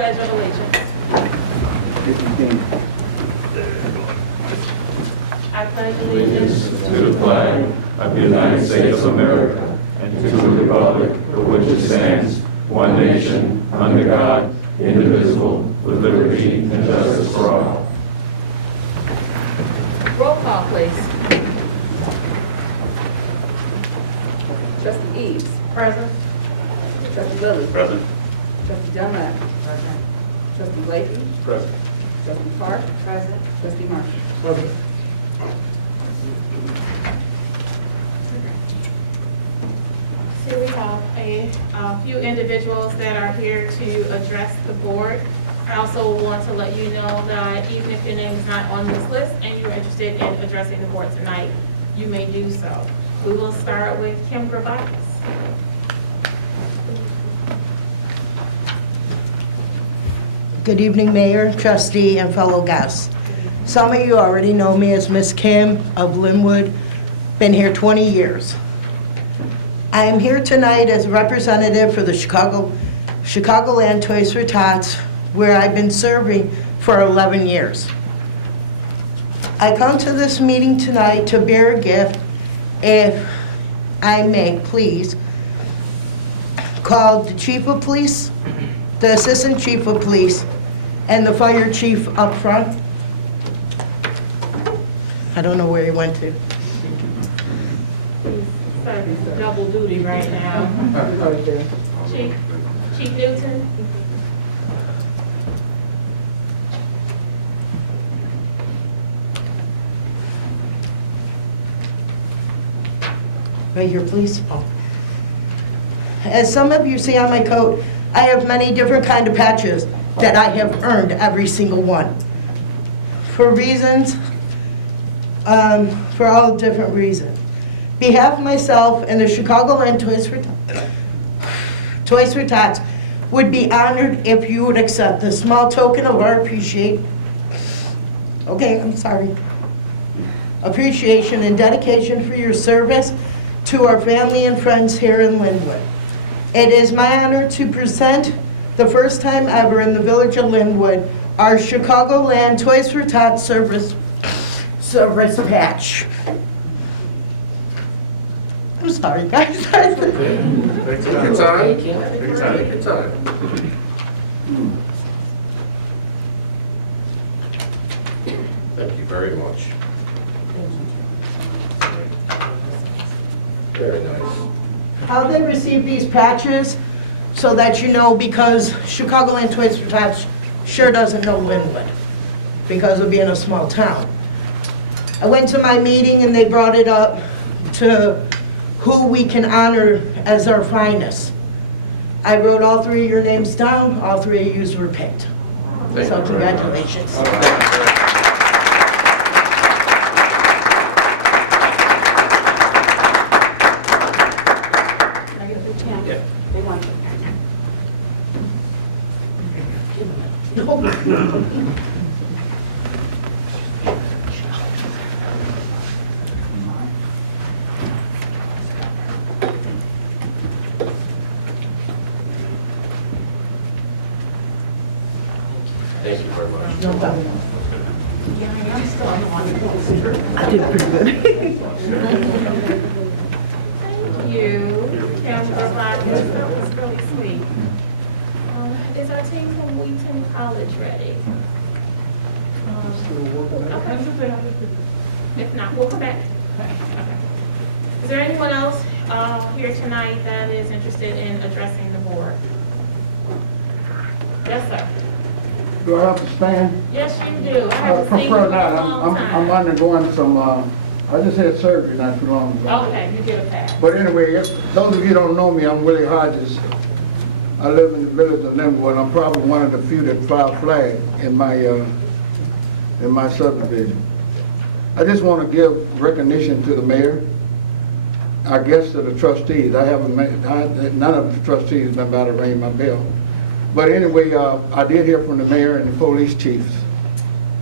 Pledge of Allegiance. I pledge allegiance to the flag of the United States of America and to the republic for which it stands, one nation, under God, indivisible, with liberty and justice for all. Roll call, please. Trustee Eves. Present. Trustee Lilly. Present. Trustee Dunlap. Present. Trustee Blakey. Present. Trustee Park. Present. Trustee Marshall. Present. So we have a few individuals that are here to address the board. I also want to let you know that even if your name is not on this list and you're interested in addressing the board tonight, you may do so. We will start with Kim Grabakis. Good evening, Mayor, Trustee, and fellow guests. Some of you already know me as Miss Kim of Lynwood. Been here 20 years. I am here tonight as a representative for the Chicagoland Toys for Tots, where I've been serving for 11 years. I come to this meeting tonight to bear a gift, if I may, please, called the Chief of Police, the Assistant Chief of Police, and the Fire Chief up front. I don't know where he went to. Serving double duty right now. Chief Newton. Right here, please. Oh. As some of you see on my coat, I have many different kind of patches that I have earned every single one. For reasons, for all different reasons. Behalf of myself and the Chicagoland Toys for Tots would be honored if you would accept this small token of our appreciation and dedication for your service to our family and friends here in Lynwood. It is my honor to present the first time ever in the village of Lynwood, our Chicagoland Toys for Tots service patch. I'm sorry, guys. Take your time. Take your time. Thank you very much. Very nice. How they receive these patches, so that you know, because Chicagoland Toys for Tots sure doesn't know Lynwood, because of being a small town. I went to my meeting and they brought it up to who we can honor as our finest. I wrote all three of your names down, all three of yous were picked. So congratulations. Thank you very much. No problem. I did pretty good. Thank you. Kim Grabakis. That was really sweet. Is our team from Wheaton College ready? Okay. If not, we'll come back. Okay. Is there anyone else here tonight that is interested in addressing the board? Yes, sir. Do I have to stand? Yes, you do. I I haven't seen you prefer in a not. long I'm time. undergoing some, I just had surgery not too long ago. Okay, you get a pass. But anyway, if those of you who don't know me, I'm Willie Hodges. I live in the village of Lynwood. I'm probably one of the few that fly flag in my subdivision. I just want to give recognition to the mayor, I guess to the trustees. None of the trustees have been by to ring my bell. But anyway, I did hear from the mayor and the police chiefs.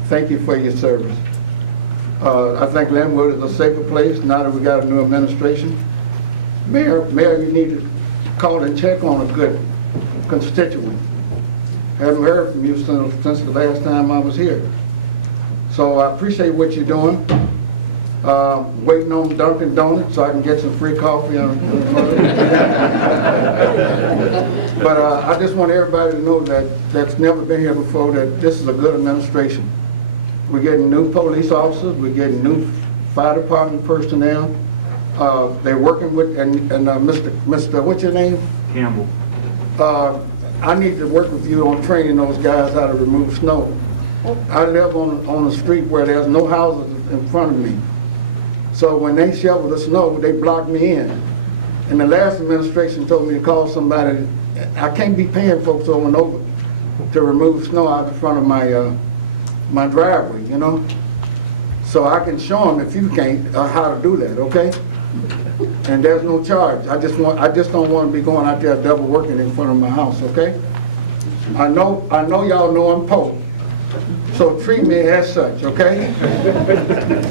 Thank you for your service. I think Lynwood is a safer place now that we got a new administration. Mayor, you need to call and check on a good constituent. Haven't heard from you since the last time I was here. So I appreciate what you're doing. Waiting on Dunkin' Donuts so I can get some free coffee. But I just want everybody to know that's never been here before that this is a good administration. We're getting new police officers, we're getting new fire department personnel. They're working with, and Mr. What's your name? Campbell. I need to work with you on training those guys how to remove snow. I live on a street where there's no houses in front of me. So when they shovel the snow, they block me in. And the last administration told me to call somebody. I can't be paying folks over and over to remove snow out in front of my driveway, you know? So I can show them, if you can't, how to do that, okay? And there's no charge. I just don't want to be going out there double working in front of my house, okay? I know y'all know I'm poor, so treat me as such, okay?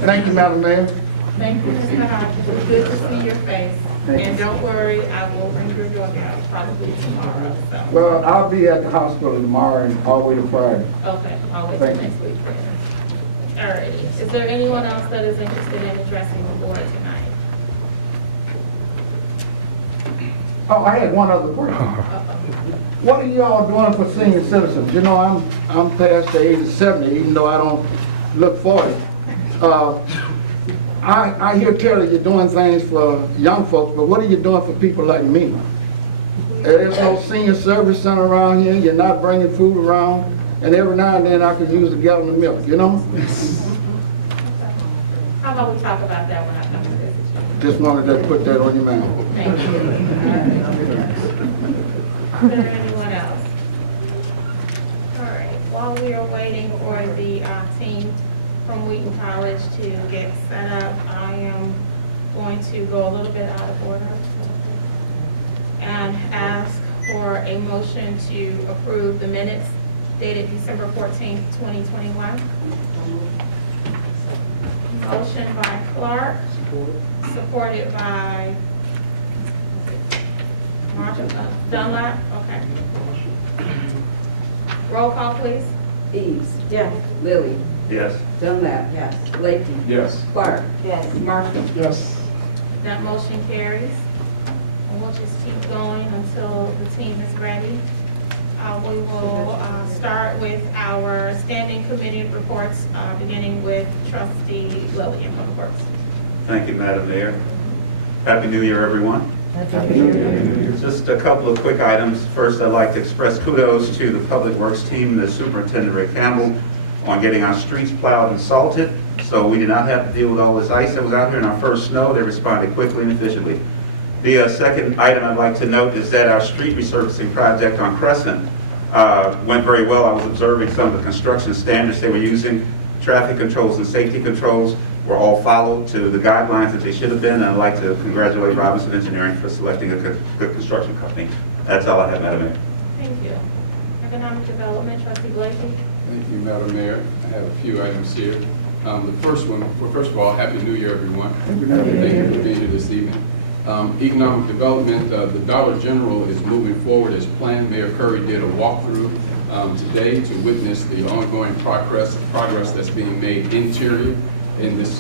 Thank you, Madam Mayor. Thank you, Mr. Hodges. It's good to see your face. Thank And you. don't worry, I will bring your dog out probably tomorrow, so. Well, I'll be at the hospital tomorrow and all the way to Friday. Okay, I'll wait till Thank you. next week then. All righty. Is there anyone else that is interested in addressing the board tonight? Oh, I had one other question. What are you all doing for senior citizens? You know, I'm past the age of 70, even though I don't look 40. I hear Terry, you're doing things for young folks, but what are you doing for people like me? There's no senior service center around here. You're not bringing food around, and every now and then I could use a gallon of milk, you know? How about we talk about that when I come to visit you? Just wanted to put that on your mind. Thank you. Is there anyone else? All right, while we are waiting for the team from Wheaton College to get set up, I am going to go a little bit out of order and ask for a motion to approve the minutes dated December 14th, 2021. Motion by Clark, supported by Dunlap. Okay. Roll call, please. Eves. Yes. Lilly. Yes. Dunlap. Yes. Blakey. Yes. Clark. Yes. Marshall. Yes. That motion carries. And we'll just keep going until the team is ready. We will start with our standing committee reports, beginning with Trustee Lilly in Public Works. Thank you, Madam Mayor. Happy New Year, everyone. Happy New Year. Just a couple of quick items. First, I'd like to express kudos to the Public Works team, the Superintendent Rick Campbell, on getting our streets plowed and salted. So we did not have to deal with all this ice that was out here in our first snow. They responded quickly and efficiently. The second item I'd like to note is that our street resurfacing project on Crescent went very well. I was observing some of the construction standards they were using. Traffic controls and safety controls were all followed to the guidelines that they should have been, and I'd like to congratulate Robinson Engineering for selecting a good construction company. That's all I have, Madam Mayor. Thank you. Economic Development, Trustee Blakey. Thank you, Madam Mayor. I have a few items here. The first one, well, first of all, Happy New Year, everyone. Thank you for being here this evening. Economic Development, the Dollar General is moving forward as planned. Mayor Curry did a walkthrough today to witness the ongoing progress that's being made interior in this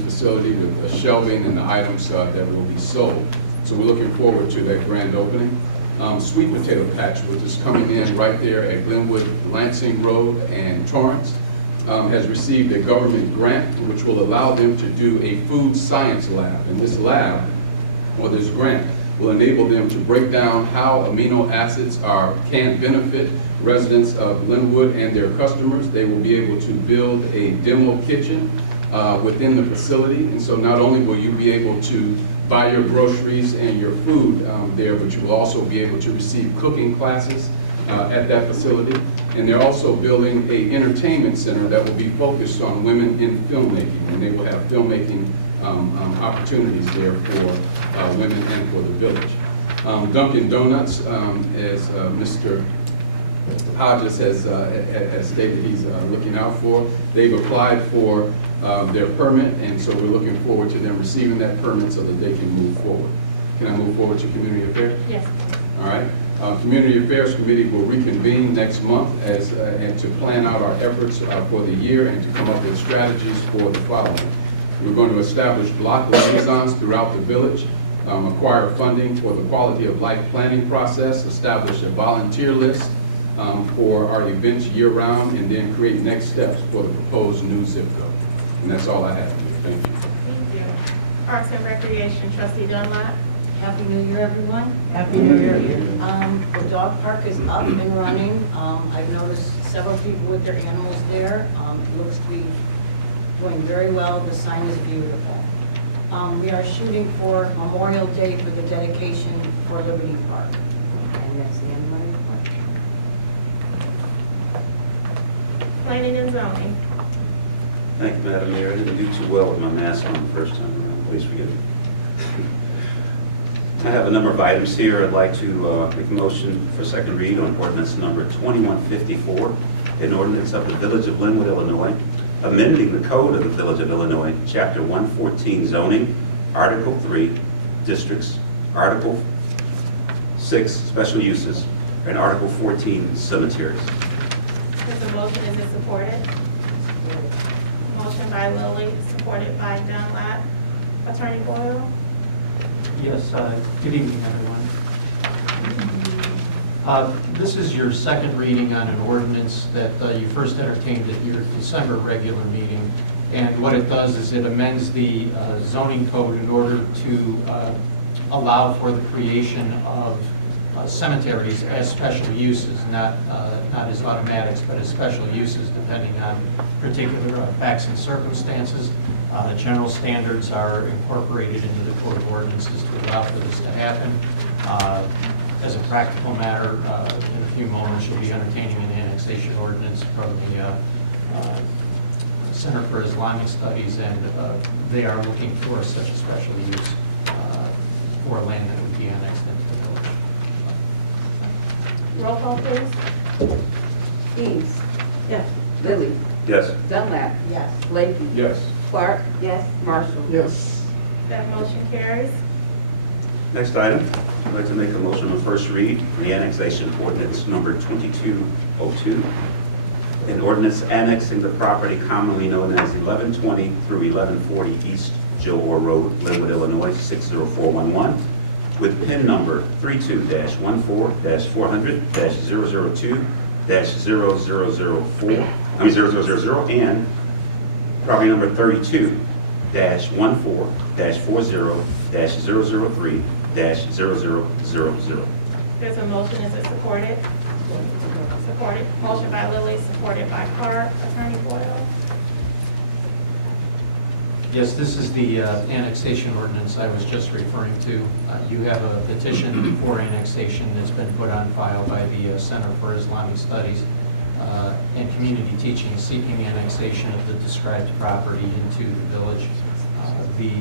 facility with the shelving and the items that will be sold. So we're looking forward to that grand opening. Sweet Potato Patch, which is coming in right there at Lynwood, Lansing Road and Torrance, has received a government grant which will allow them to do a food science lab. And this lab, or this grant, will enable them to break down how amino acids can benefit residents of Lynwood and their customers. They will be able to build a demo kitchen within the facility. And so not only will you be able to buy your groceries and your food there, but you will also be able to receive cooking classes at that facility. And they're also building an entertainment center that will be focused on women in filmmaking. And they will have filmmaking opportunities there for women and for the village. Dunkin' Donuts, as Mr. Hodges has stated he's looking out for, they've applied for their permit, and so we're looking forward to them receiving that permit so that they can move forward. Can I move forward to Community Affairs? Yes. All right. Community Affairs Committee will reconvene next month and to plan out our efforts for the year and to come up with strategies for the following. We're going to establish block liaisons throughout the village, acquire funding for the quality of life planning process, establish a volunteer list for our events year-round, and then create next steps for the proposed new zip code. And that's all I have. Thank you. Thank you. Parks and Recreation, Trustee Dunlap. Happy New Year, everyone. Happy New Year. The dog park is up and running. I've noticed several people with their animals there. It looks to be doing very well. The sign is beautiful. We are shooting for Memorial Day for the dedication for Liberty Park. And that's the end of my report. Planning and zoning. Thank you, Madam Mayor. I didn't do too well with my mask on the first time around. Please forgive me. I have a number of items here. I'd like to make a motion for second read on ordinance number 2154, an ordinance of the Village of Lynwood, Illinois, amending the code of the Village of Illinois, Chapter 114 zoning, Article 3 districts, Article 6 special uses, and Article 14 cemeteries. There's a motion, is it supported? Motion by Lilly, supported by Dunlap. Attorney Boyle? Yes, good evening, everyone. This is your second reading on an ordinance that you first entertained at your December regular meeting. And what it does is it amends the zoning code in order to allow for the creation of cemeteries as special uses, not as automatics, but as special uses depending on particular facts and circumstances. The general standards are incorporated into the code of ordinances to allow for this to happen. As a practical matter, in a few moments, you'll be entertaining an annexation ordinance from the Center for Islamic Studies, and they are looking for such a special use for land that would be annexed into the village. Roll call, please. Dees. Yes. Lilly. Yes. Dunlap. Yes. Blakey. Yes. Clark. Yes. Marshall. Yes. That motion carries. Next item, I'd like to make a motion on first read, the annexation ordinance number 2202, an ordinance annexing the property commonly known as 1120 through 1140 East Joe Orr Road, Lynwood, Illinois, 60411, with PIN number 32-14-400-002-0004, 0000, and property number 32-14-40-003-0000. There's a motion, is it supported? Supported. Motion by Lilly, supported by Clark. Attorney Boyle? Yes, this is the annexation ordinance I was just referring to. You have a petition for annexation that's been put on file by the Center for Islamic Studies and Community Teaching seeking annexation of the described property into the village. The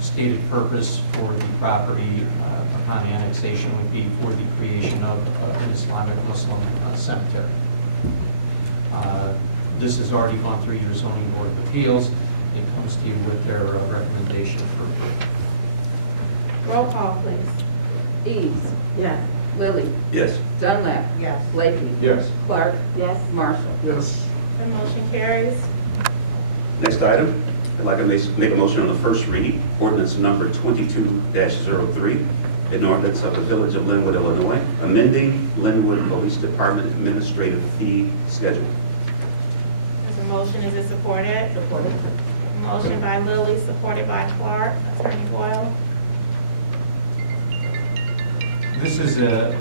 stated purpose for the property upon annexation would be for the creation of an Islamic Muslim cemetery. This has already gone through your zoning board of appeals. It comes to you with their recommendation for approval. Roll call, please. Dees. Yes. Lilly. Yes. Dunlap. Yes. Blakey. Yes. Clark. Yes. Marshall. Yes. The motion carries. Next item, I'd like to make a motion on the first read, ordinance number 22-03, an ordinance of the Village of Lynwood, Illinois, amending Lynwood Police Department administrative fee schedule. There's a motion, is it supported? Supported. Motion by Lilly, supported by Clark. Attorney Boyle? This is a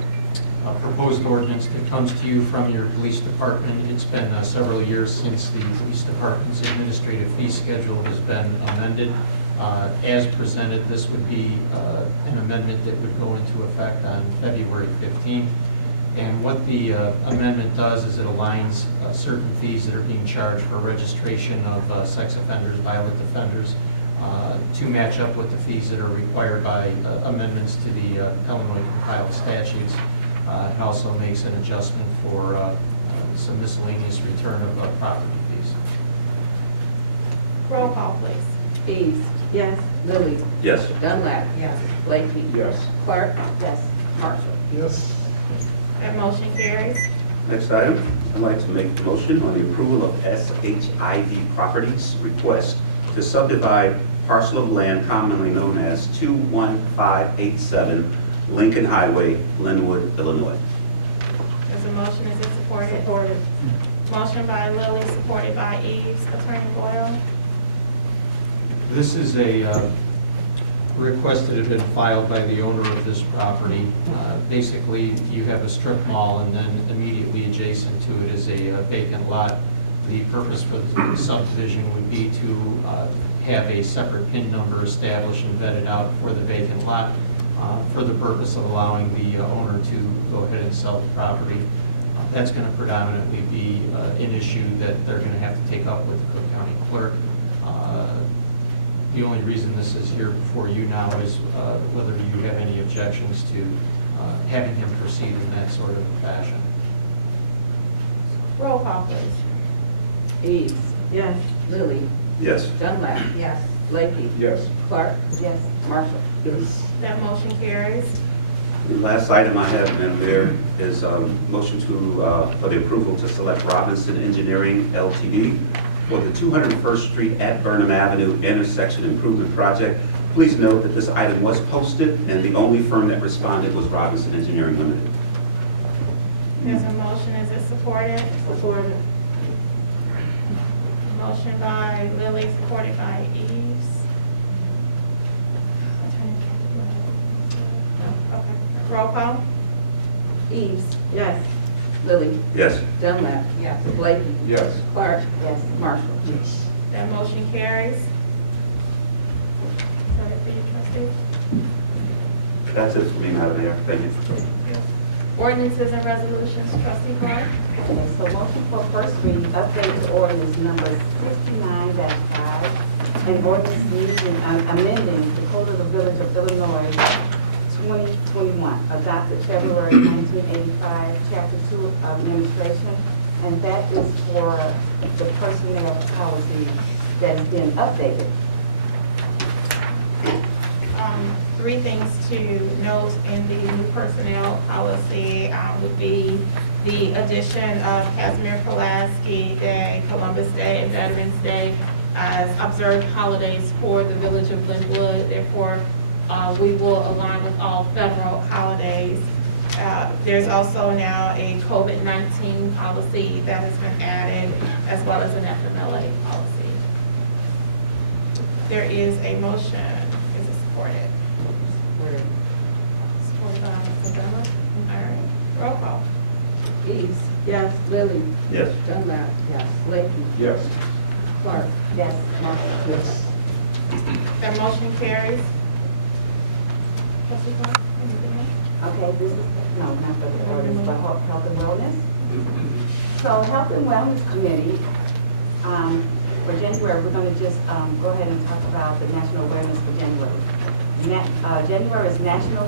proposed ordinance that comes to you from your police department. It's been several years since the police department's administrative fee schedule has been amended. As presented, this would be an amendment that would go into effect on February 15th. And what the amendment does is it aligns certain fees that are being charged for registration of sex offenders, violent offenders, to match up with the fees that are required by amendments to the Illinois compiled statutes. It also makes an adjustment for some miscellaneous return of property fees. Roll call, please. Dees. Yes. Lilly. Yes. Dunlap. Yes. Blakey. Yes. Clark. Yes. Marshall. Yes. That motion carries. Next item, I'd like to make the motion on the approval of SHID Properties request to subdivide parcel of land commonly known as 21587 Lincoln Highway, Lynwood, Illinois. There's a motion, is it supported? Supported. Motion by Lily, supported by Eves. Attorney Boyle? This is a request that had been filed by the owner of this property. Basically, you have a strip mall, and then immediately adjacent to it is a vacant lot. The purpose for the subdivision would be to have a separate PIN number established and vetted out for the vacant lot for the purpose of allowing the owner to go ahead and sell the property. That's going to predominantly be an issue that they're going to have to take up with the Cook County Clerk. The only reason this is here before you now is whether you have any objections to having him proceed in that sort of fashion. Roll call, please. Eves. Yes. Lily. Yes. Dunlap. Yes. Blakey. Yes. Clark. Yes. Marshall. Yes. That motion carries. The last item I have, Madam Mayor, is motion to, for the approval to select Robinson Engineering LTD for the 201st Street at Burnham Avenue intersection improvement project. Please note that this item was posted, and the only firm that responded was Robinson Engineering Limited. There's a motion, is it supported? Supported. Motion by Lily, supported by Eves. No? Okay. Roll call? Eves. Yes. Lily. Yes. Dunlap. Yes. Blakey. Yes. Clark. Yes. Marshall. Yes. That motion carries. Is that it for you, trustee? That's it for me, Madam Mayor. Thank you. Ordinances and resolutions, trustee Clark? Okay, so motion for first reading, update to ordinance number 69-5, and ordinance amending the Code of the Village of Illinois 2021, adopted February 1985, Chapter 2 Administration, and that is for the personnel policy that has been updated. Three things to note in the new personnel policy would be the addition of Casimir Pulaski Day, Columbus Day, and Veterans Day as observed holidays for the Village of Lynwood. Therefore, we will align with all federal holidays. There's also now a COVID-19 policy that has been added, as well as an FMLA policy. There is a motion. Is it supported? Supported by Mr. Dunlap. All right. Roll call. Eves. Yes. Lily. Yes. Dunlap. Yes. Blakey. Yes. Clark. Yes. Marshall. Yes. That motion carries. Trustee Clark, anything else? Okay, this is, no, not for the ordinance, but health and wellness. So Health and Wellness Committee, for January, we're going to just go ahead and talk about the national awareness for January. January is National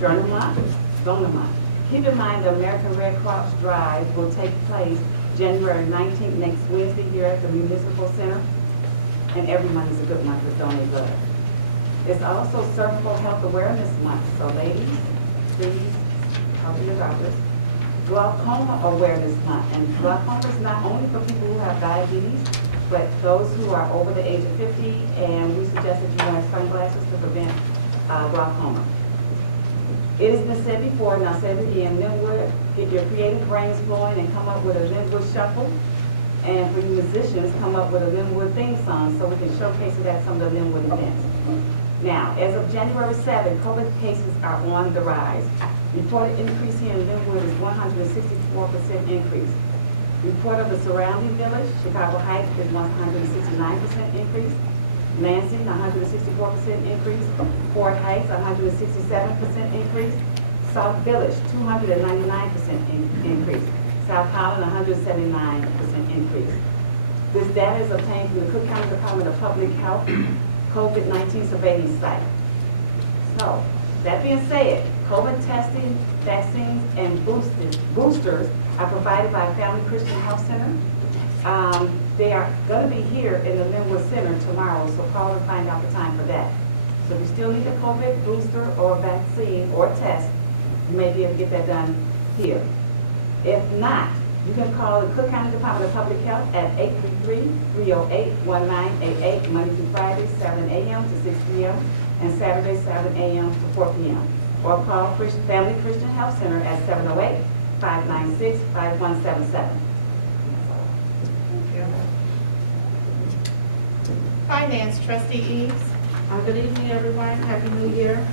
Donor Month. Keep in mind the American Red Cross Drive will take place January 19th, next Wednesday here at the Municipal Center. And every month is a good month to donate blood. It's also Cervical Health Awareness Month, so ladies, please talk to your doctors. Glaucoma Awareness Month, and glaucoma is not only for people who have diabetes, but those who are over the age of 50, and we suggest that you wear sunglasses to prevent glaucoma. It has been said before, and I'll say it again, Lynwood, get your creative brains flowing and come up with a Lynwood shuffle. And for you musicians, come up with a Lynwood theme song so we can showcase it at some of the Lynwood events. Now, as of January 7th, COVID cases are on the rise. Reported increase here in Lynwood is 164% increase. Report of the surrounding village, Chicago Heights is 169% increase. Lansing, 164% increase. Fort Heights, 167% increase. South Village, 299% increase. South Holland, 179% increase. This data is obtained from the Cook County Department of Public Health COVID-19 surveillance site. So, that being said, COVID testing, vaccines, and boosters are provided by Family Christian Health Center. They are going to be here in the Lynwood Center tomorrow, so call and find out the time for that. So if you still need a COVID booster or vaccine or test, you may be able to get that done here. If not, you can call the Cook County Department of Public Health at 833-308-1988, Monday through Friday, 7 a.m. to 6 p.m., and Saturday, 7 a.m. to 4 p.m. Or call Family Christian Health Center at 708-596-5177. Finance, trustee Eves. Good evening, everyone. Happy New Year.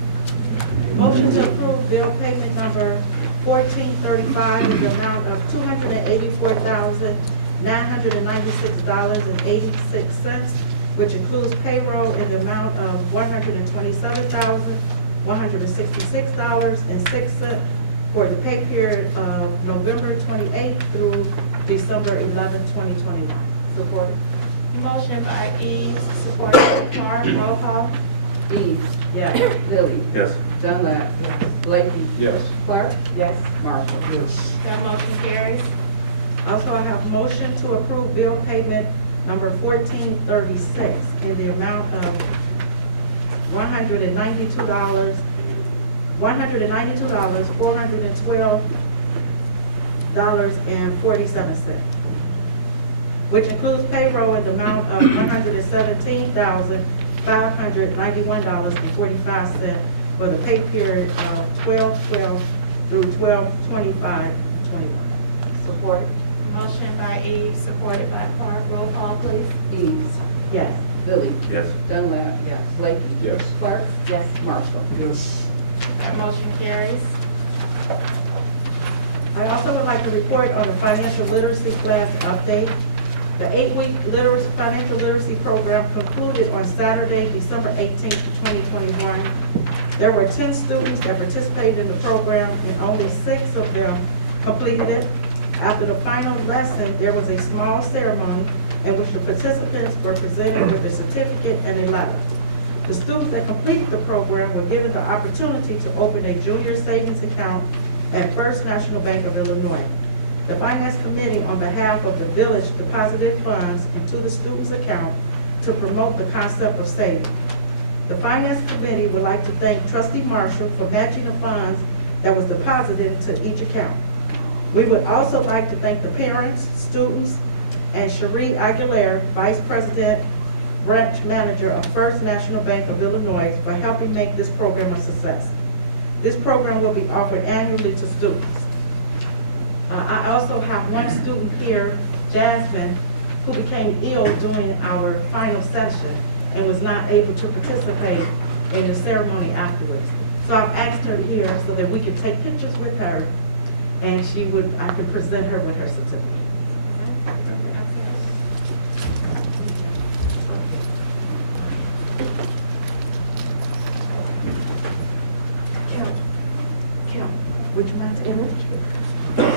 Motion to approve bill payment number 1435 in the amount of $284,996.86, which includes payroll in the amount of $127,166.06 for the pay period of November 28th through December 11th, 2021. Support. Motion by Eves, supported by Clark. Roll call. Eves. Yes. Lily. Yes. Dunlap. Blakey. Yes. Clark. Yes. Marshall. That motion carries. Also, I have motion to approve bill payment number 1436 in the amount of $412.47, which includes payroll in the amount of $117,591.45 for the pay period of 12/12 through 12/25/21. Support. Motion by Eves, supported by Clark. Roll call, please. Eves. Yes. Lily. Yes. Dunlap. Yes. Blakey. Yes. Clark. Yes. Marshall. That motion carries. I also would like to report on the financial literacy class update. The 8-week financial literacy program concluded on Saturday, December 18th, 2021. There were 10 students that participated in the program, and only 6 of them completed it. After the final lesson, there was a small ceremony in which the participants were presented with a certificate and a letter. The students that completed the program were given the opportunity to open a junior savings account at First National Bank of Illinois. The Finance Committee, on behalf of the village, deposited funds into the student's account to promote the concept of saving. The Finance Committee would like to thank Trustee Marshall for matching the funds that was deposited to each account. We would also like to thank the parents, students, and Cherie Aguilera, Vice President, Branch Manager of First National Bank of Illinois, for helping make this program a success. This program will be offered annually to students. I also have one student here, Jasmine, who became ill during our final session and was not able to participate in the ceremony afterwards. So I've asked her here so that we could take pictures with her, and I could present her with her certificate. Kim, would you mind taking a picture? You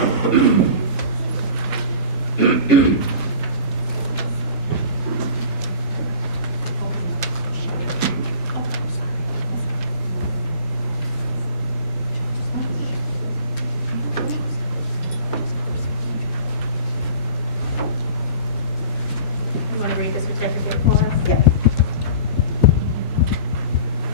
want to read the certificate for us? Yes.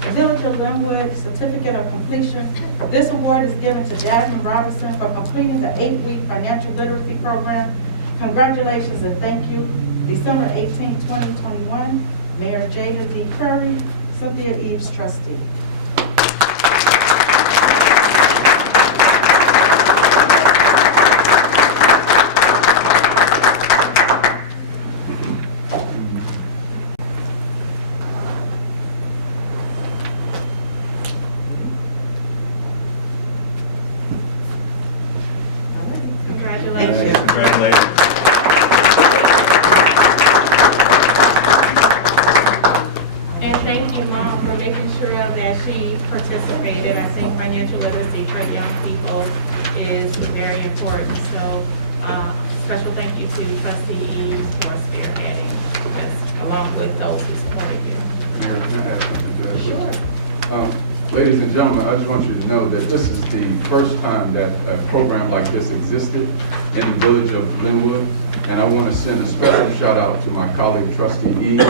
The Village of Lynwood Certificate of Completion. This award is given to Jasmine Robinson for completing the 8-week financial literacy program. Congratulations and thank you. December 18, 2021, Mayor Jada D. Curry, Cynthia Eves, trustee. Congratulations. Congratulations. And thank you, Mom, for making sure that she participated. I think financial literacy for young people is very important. So special thank you to Trustee Eves for spearheading this, along with those who supported you. Mayor, can I add something to that? Sure. Ladies and gentlemen, I just want you to know that this is the first time that a program like this existed in the village of Lynwood, and I want to send a special shout out to my colleague, Trustee Eves.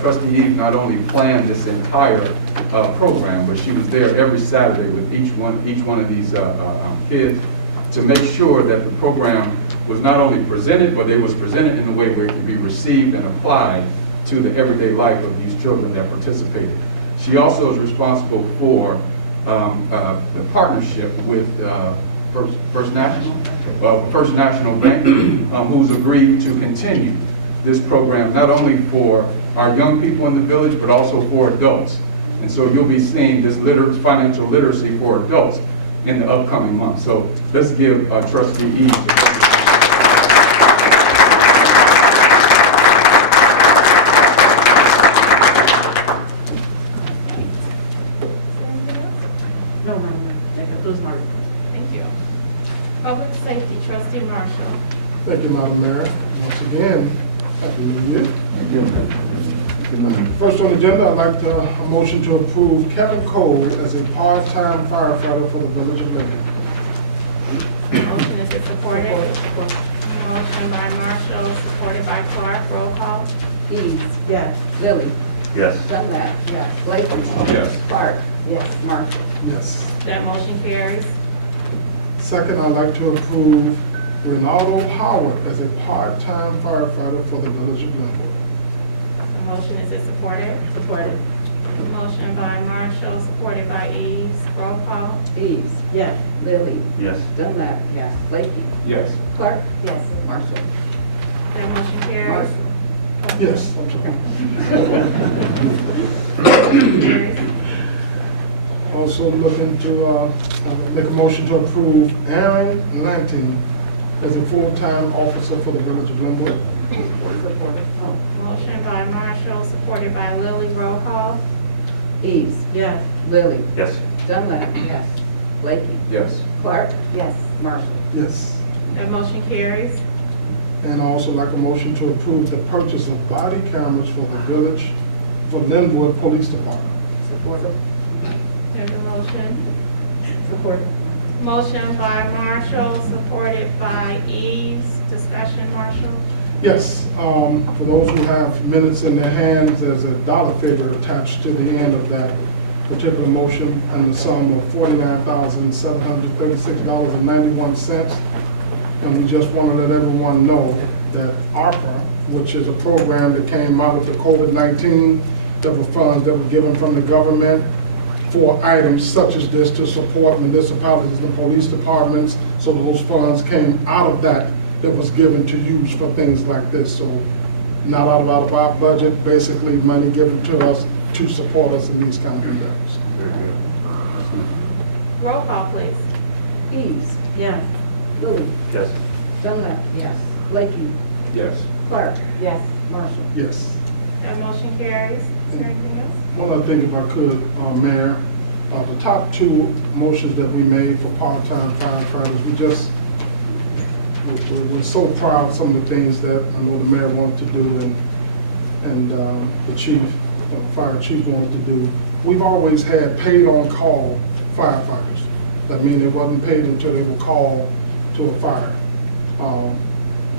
Trustee Eves not only planned this entire program, but she was there every Saturday with each one of these kids to make sure that the program was not only presented, but it was presented in a way where it could be received and applied to the everyday life of these children that participated. She also is responsible for the partnership with First National Bank, who's agreed to continue this program, not only for our young people in the village, but also for adults. And so you'll be seeing this financial literacy for adults in the upcoming months. So let's give Trustee Eves. No, ma'am, that concludes my report. Thank you. Public Safety, Trustee Marshall. Thank you, Madam Mayor. Once again, Happy New Year. First on the agenda, I'd like a motion to approve Kevin Cole as a part-time firefighter for the Village of Lynwood. Motion, is it supported? Motion by Marshall, supported by Clark. Roll call. Eves. Yes. Lily. Yes. Dunlap. Yes. Blakely. Yes. Clark. Yes. Marshall. Yes. That motion carries. Second, I'd like to approve Ronaldo Howard as a part-time firefighter for the Village of Lynwood. The motion, is it supported? Supported. Motion by Marshall, supported by Eves. Roll call. Eves. Yes. Lily. Yes. Dunlap. Yes. Blakely. Yes. Clark. Yes. Marshall. That motion carries. Marshall. Yes, I'm sorry. Carries. Also looking to make a motion to approve Aaron Lanting as a full-time officer for the Village of Lynwood. Motion by Marshall, supported by Lily. Roll call. Eves. Yes. Lily. Yes. Dunlap. Yes. Blakely. Yes. Clark. Yes. Marshall. Yes. That motion carries. And I also like a motion to approve the purchase of body cameras for the village, for Lynwood Police Department. Supported. There's a motion. Supported. Motion by Marshall, supported by Eves. Discussion, Marshall. Yes, for those who have minutes in their hands, there's a dollar figure attached to the end of that particular motion and the sum of $49,736.91. And we just want to let everyone know that ARPA, which is a program that came out of the COVID-19, that were funds that were given from the government for items such as this to support municipalities and police departments. So those funds came out of that was given to use for things like this. So not out of our budget, basically money given to us to support us in these kind of endeavors. Roll call, please. Eves. Yes. Lily. Yes. Dunlap. Yes. Blakely. Yes. Clark. Yes. Marshall. Yes. That motion carries. Is there anything else? One other thing, if I could, Mayor, the top two motions that we made for part-time firefighters, we're so proud of some of the things that I know the mayor wanted to do and the chief, fire chief wanted to do. We've always had paid-on-call firefighters. That means they wasn't paid until they were called to a fire.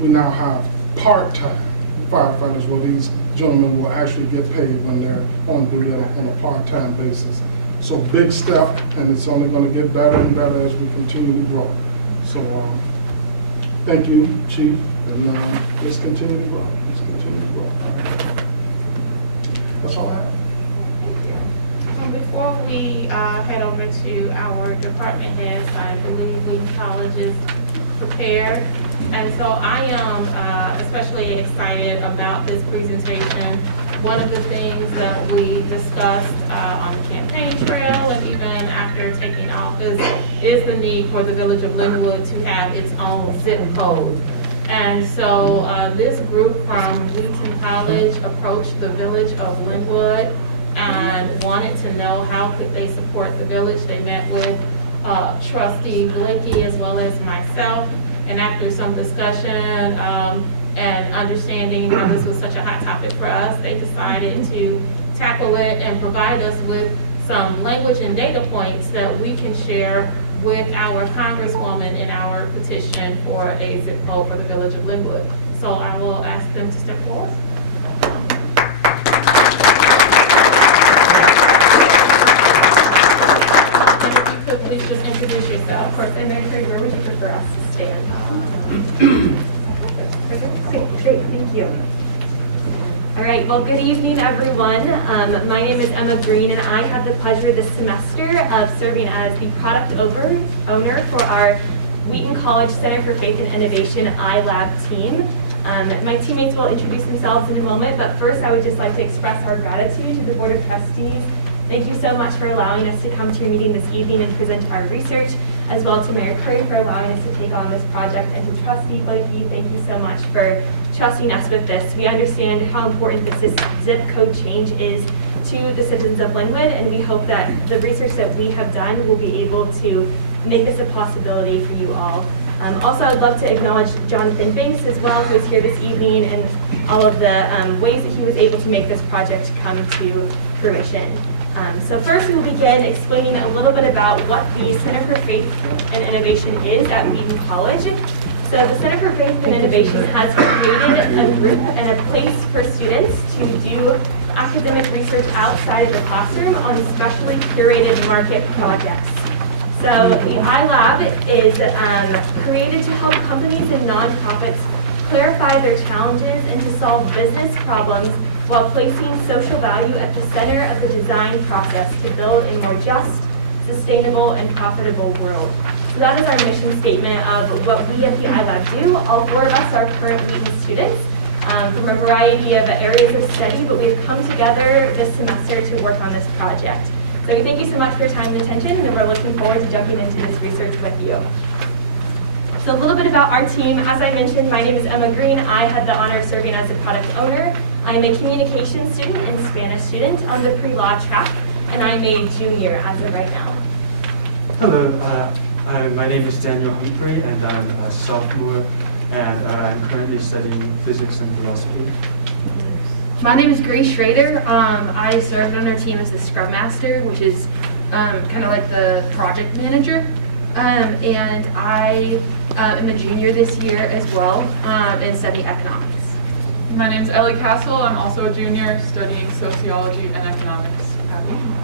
We now have part-time firefighters where these gentlemen will actually get paid when they're on duty on a part-time basis. So big step, and it's only going to get better and better as we continue to grow. So thank you, Chief, and let's continue to grow. Let's continue to grow. All right. That's all I have. Before we head over to our department heads, I believe Wheaton College is prepared. And so I am especially excited about this presentation. One of the things that we discussed on the campaign trail and even after taking office is the need for the Village of Lynwood to have its own zip code. And so this group from Wheaton College approached the Village of Lynwood and wanted to know how could they support the village. They met with Trustee Blakey as well as myself. And after some discussion and understanding how this was such a hot topic for us, they decided to tackle it and provide us with some language and data points that we can share with our Congresswoman in our petition for a zip code for the Village of Lynwood. So I will ask them to step forward. right, well, good evening, everyone. My name is Emma Green, and I have the pleasure this semester of serving as the product owner for our Wheaton College Center for Faith and Innovation iLab team. My teammates will introduce themselves in a moment, but first I would just like to express our gratitude to the Board of Trustees. Thank you so much for allowing us to come to your meeting this evening and present our research, as well to Mayor Curry for allowing us to take on this project, and to Trustee Blakey, thank you so much for trusting us with this. We understand how important this zip code change is to the citizens of Lynwood, and we hope that the research that we have done will be able to make this a possibility for you all. Also, I'd love to acknowledge Jonathan Banks as well, who is here this evening, and all of the ways that he was able to make this project come to fruition. So first, we will begin explaining a little bit about what the Center for Faith and Innovation is at Wheaton College. So the Center for Faith and Innovation has created a group and a place for students to do academic research outside of the classroom on specially curated market projects. So the iLab is created to help companies and nonprofits clarify their challenges and to solve business problems while placing social value at the center of the design process to build a more just, sustainable, and profitable world. So that is our mission statement of what we at the iLab do. All four of us are current Wheaton students from a variety of areas of study, but we've come together this semester to work on this project. So we thank you so much for your time and attention, and we're looking forward to jumping into this research with you. So a little bit about our team. As I mentioned, my name is Emma Green. I had the honor of serving as a product owner. I'm a communications student and Spanish student on the pre-law track, and I'm a junior as of right now. Hello, my name is Daniel Humphrey, and I'm a sophomore, and I'm currently studying physics and philosophy. My name is Grace Schrader. I served on our team as the Scrum Master, which is kind of like the project manager. And I am a junior this year as well and studying economics. My name is Ellie Castle. I'm also a junior studying sociology and economics at Wheaton.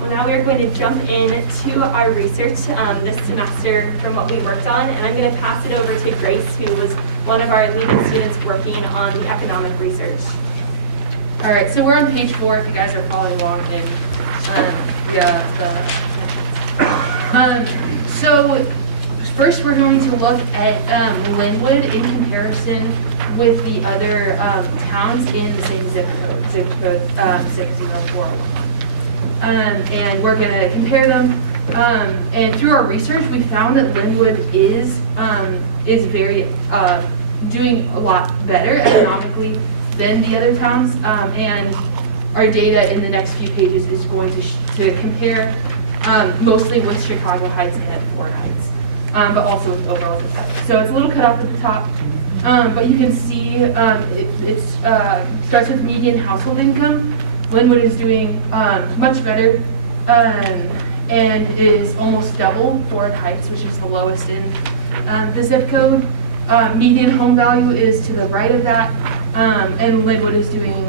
Well, now we are going to jump into our research this semester from what we worked on, and I'm going to pass it over to Grace, who was one of our leading students working on the economic research. All right, so we're on page 4 if you guys are following along in so first we're going to look at Lynwood in comparison with the other towns in the same zip code 60401. And we're going to compare them. And through our research, we found that Lynwood is very doing a lot better economically than the other towns. And our data in the next few pages is going to compare mostly with Chicago Heights and Fort Heights, but also with overall zip code. So it's a little cut off at the top. But you can see it starts with median household income. Lynwood is doing much better and is almost double Fort Heights, which is the lowest in the zip code. Median home value is to the right of that, and Lynwood is doing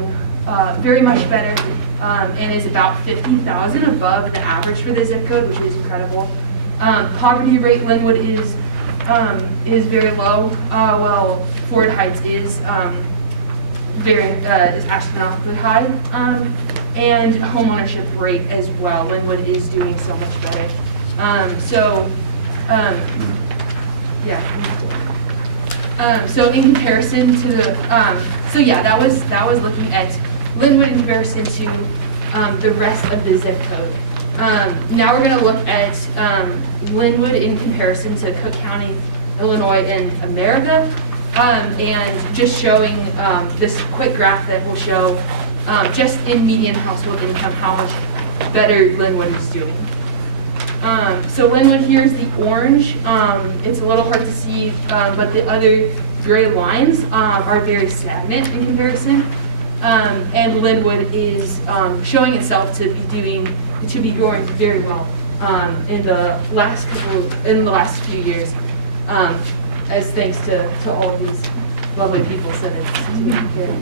very much better and is about $50,000 above the average for the zip code, which is incredible. Poverty rate Lynwood is very low, while Fort Heights is is astronomically high, and home ownership rate as well. Lynwood is doing so much better. So in comparison to that was looking at Lynwood in comparison to the rest of the zip code. Now we're going to look at Lynwood in comparison to Cook County, Illinois, and America, and just showing this quick graph that will show just in median household income how much better Lynwood is doing. So Lynwood here is the orange. It's a little hard to see, but the other gray lines are very stagnant in comparison. And Lynwood is showing itself to be growing very well in the last few years, as thanks to all of these lovely people said it's to be here.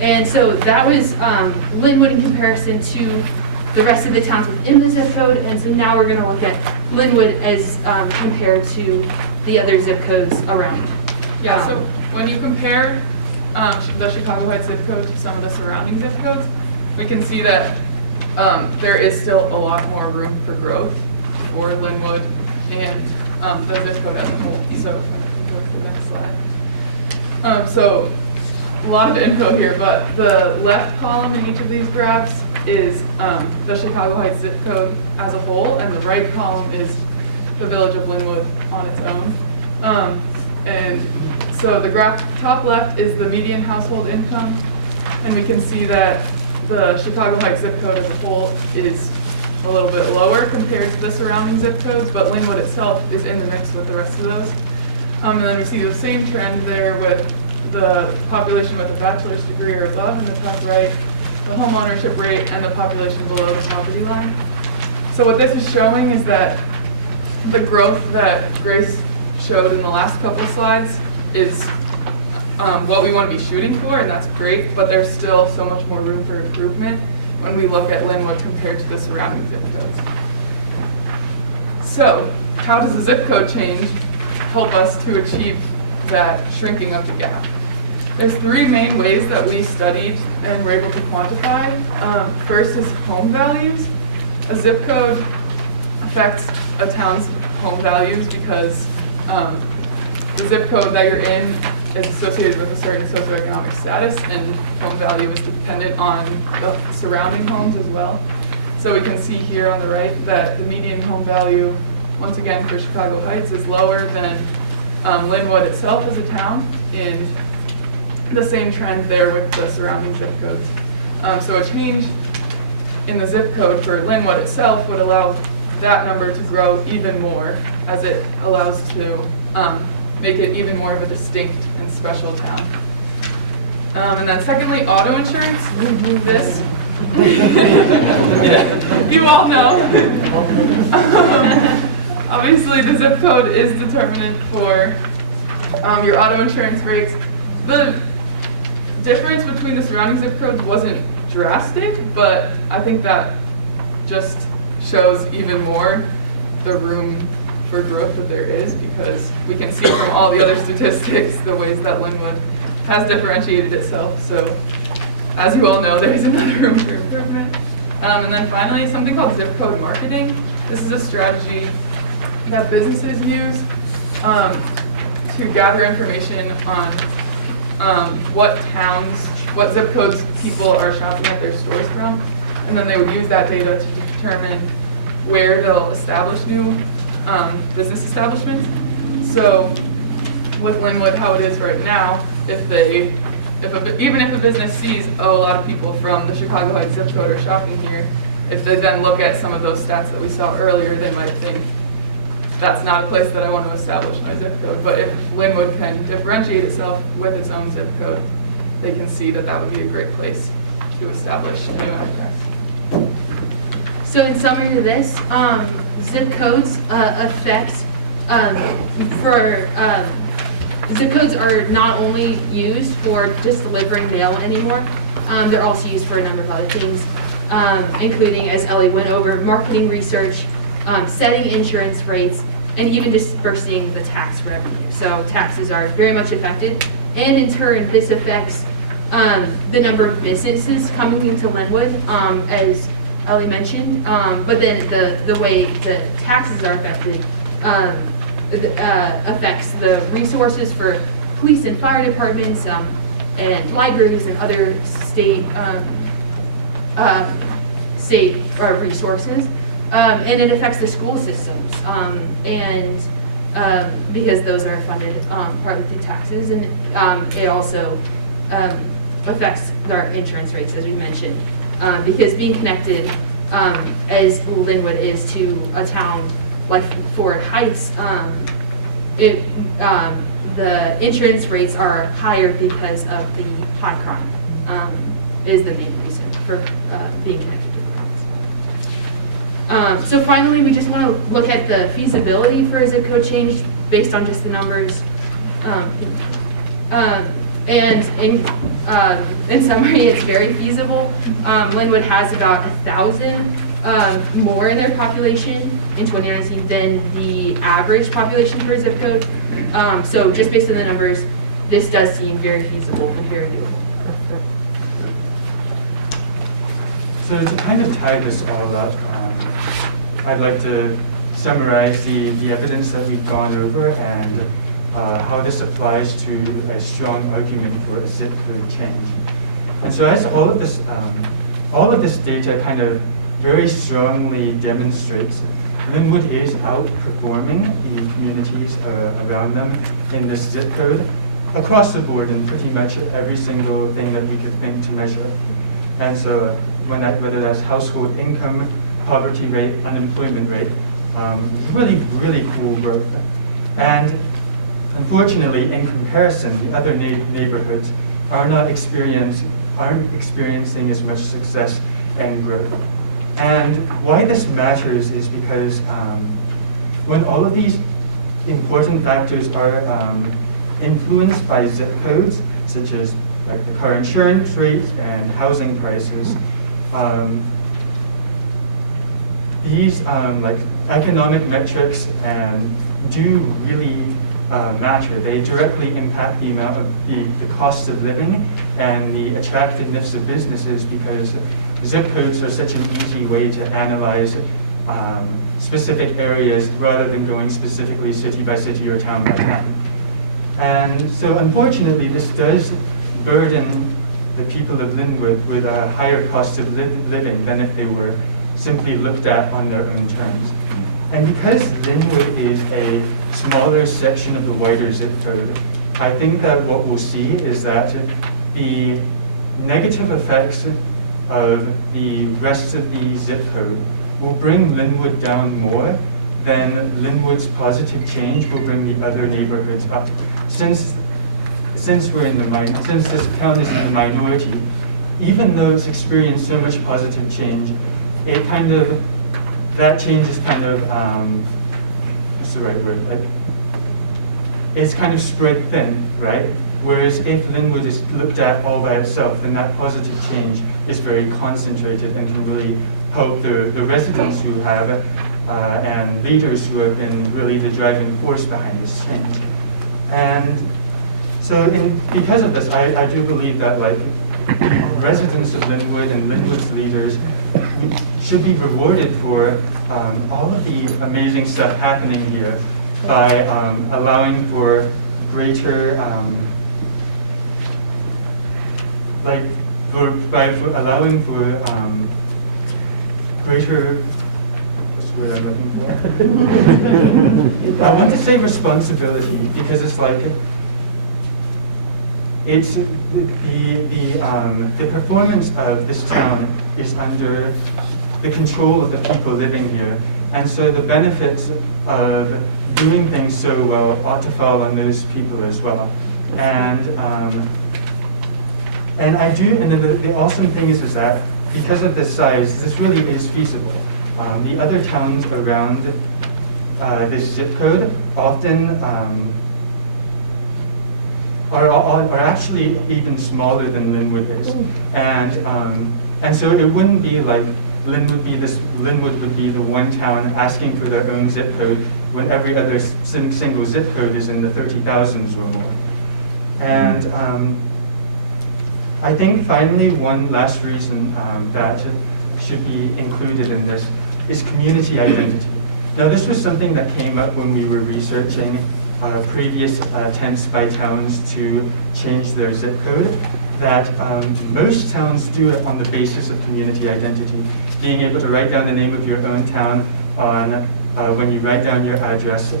And so that was Lynwood in comparison to the rest of the towns within the zip code, and so now we're going to look at Lynwood as compared to the other zip codes around. Yeah, so when you compare the Chicago Heights zip code to some of the surrounding zip codes, we can see that there is still a lot more room for growth for Lynwood and the zip code as a whole. So, go to the next slide. So, a lot of info here, but the left column in each of these graphs is the Chicago Heights zip code as a whole, and the right column is the village of Lynwood on its own. And so the graph top left is the median household income, and we can see that the Chicago Heights zip code as a whole is a little bit lower compared to the surrounding zip codes, but Lynwood itself is in the mix with the rest of those. And then we see the same trend there with the population with a bachelor's degree or above in the top right, the home ownership rate, and the population below the poverty line. So what this is showing is that the growth that Grace showed in the last couple of slides is what we want to be shooting for, and that's great, but there's still so much more room for improvement when we look at Lynwood compared to the surrounding zip codes. So, how does the zip code change help us to achieve that shrinking of the gap? There's three main ways that we studied and were able to quantify. First is home values. A zip code affects a town's home values because the zip code that you're in is associated with a certain socioeconomic status, and home value is dependent on the surrounding homes as well. So we can see here on the right that the median home value, once again for Chicago Heights, is lower than Lynwood itself as a town, and the same trend there with the surrounding zip codes. So a change in the zip code for Lynwood itself would allow that number to grow even more, as it allows to make it even more of a distinct and special town. And then secondly, auto insurance. This, you all know. Obviously, the zip code is determinant for your auto insurance rates. The difference between the surrounding zip codes wasn't drastic, but I think that just shows even more the room for growth that there is, because we can see from all the other statistics the ways that Lynwood has differentiated itself. So as you all know, there's another room for improvement. And then finally, something called zip code marketing. This is a strategy that businesses use to gather information on what towns, what zip codes people are shopping at their stores from, and then they would use that data to determine where they'll establish new business establishments. So with Lynwood, how it is right now, even if a business sees, oh, a lot of people from the Chicago Heights zip code are shopping here, if they then look at some of those stats that we saw earlier, they might think, that's not a place that I want to establish my zip code. But if Lynwood can differentiate itself with its own zip code, they can see that that would be a great place to establish a new enterprise. So in summary to this, zip codes zip codes are not only used for just delivering mail anymore, they're also used for a number of other things, including, as Ellie went over, marketing research, setting insurance rates, and even dispersing the tax revenue. So taxes are very much affected, and in turn, this affects the number of businesses coming into Lynwood, as Ellie mentioned, but then the way the taxes are affected affects the resources for police and fire departments and libraries and other state resources, and it affects the school systems, because those are funded partly through taxes, and it also affects our insurance rates, as we mentioned. Because being connected, as Lynwood is, to a town like Fort Heights, the insurance rates are higher because of the high crime, is the main reason for being connected to the Heights. So finally, we just want to look at the feasibility for a zip code change based on just the numbers. And in summary, it's very feasible. Lynwood has about 1,000 more in their population in 2019 than the average population for a zip code. So just based on the numbers, this does seem very feasible and very doable. So to kind of tie this all up, I'd like to summarize the evidence that we've gone over and how this applies to a strong argument for a zip code change. And so as all of this data kind of very strongly demonstrates, Lynwood is outperforming the communities around them in this zip code across the board in pretty much every single thing that we could think to measure. And so whether that's household income, poverty rate, unemployment rate, really, really cool growth. And unfortunately, in comparison, the other neighborhoods aren't experiencing as much success and growth. And why this matters is because when all of these important factors are influenced by zip codes, such as like the car insurance rate and housing prices, these like economic metrics do really matter. They directly impact the amount of the cost of living and the attractiveness of businesses, because zip codes are such an easy way to analyze specific areas rather than going specifically city by city or town by town. And so unfortunately, this does burden the people of Lynwood with a higher cost of living than if they were simply looked at on their own terms. And because Lynwood is a smaller section of the wider zip code, I think that what we'll see is that the negative effects of the rest of the zip code will bring Lynwood down more than Lynwood's positive change will bring the other neighborhoods up. Since this town is in the minority, even though it's experienced so much positive change, that change is kind of, what's the right word? Like, it's kind of spread thin, right? Whereas if Lynwood is looked at all by itself, then that positive change is very concentrated and can really help the residents who have and leaders who have been really the driving force behind this change. And so because of this, I do believe that like residents of Lynwood and Lynwood's leaders should be rewarded for all of the amazing stuff happening here by allowing for greater, greater, what's the word I'm looking for? I want to say responsibility, because it's like, it's the performance of this town is under the control of the people living here, and so the benefits of doing things so well ought to fall on those people as well. And the awesome thing is that because of this size, this really is feasible. The other towns around this zip code often are actually even smaller than Lynwood is, and so it wouldn't be like Lynwood would be the one town asking for their own zip code when every other single zip code is in the 30,000s or more. And I think finally one last reason that should be included in this is community identity. Now this was something that came up when we were researching previous attempts by towns to change their zip code, that most towns do it on the basis of community identity, being able to write down the name of your own town on when you write down your address.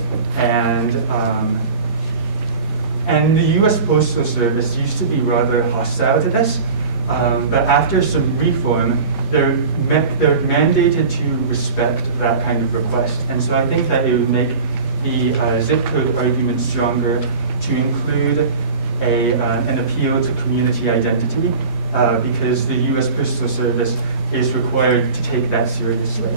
And the U.S. Postal Service used to be rather hostile to this, but after some reform, they're mandated to respect that kind of request. And so I think that it would make the zip code argument stronger to include an appeal to community identity, because the U.S. Postal Service is required to take that seriously.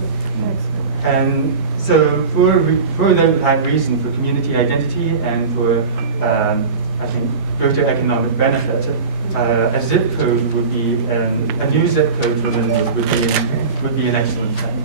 And so for that reason, for community identity and for, I think, greater economic benefit, a zip code would be, a new zip code for Lynwood would be an excellent thing.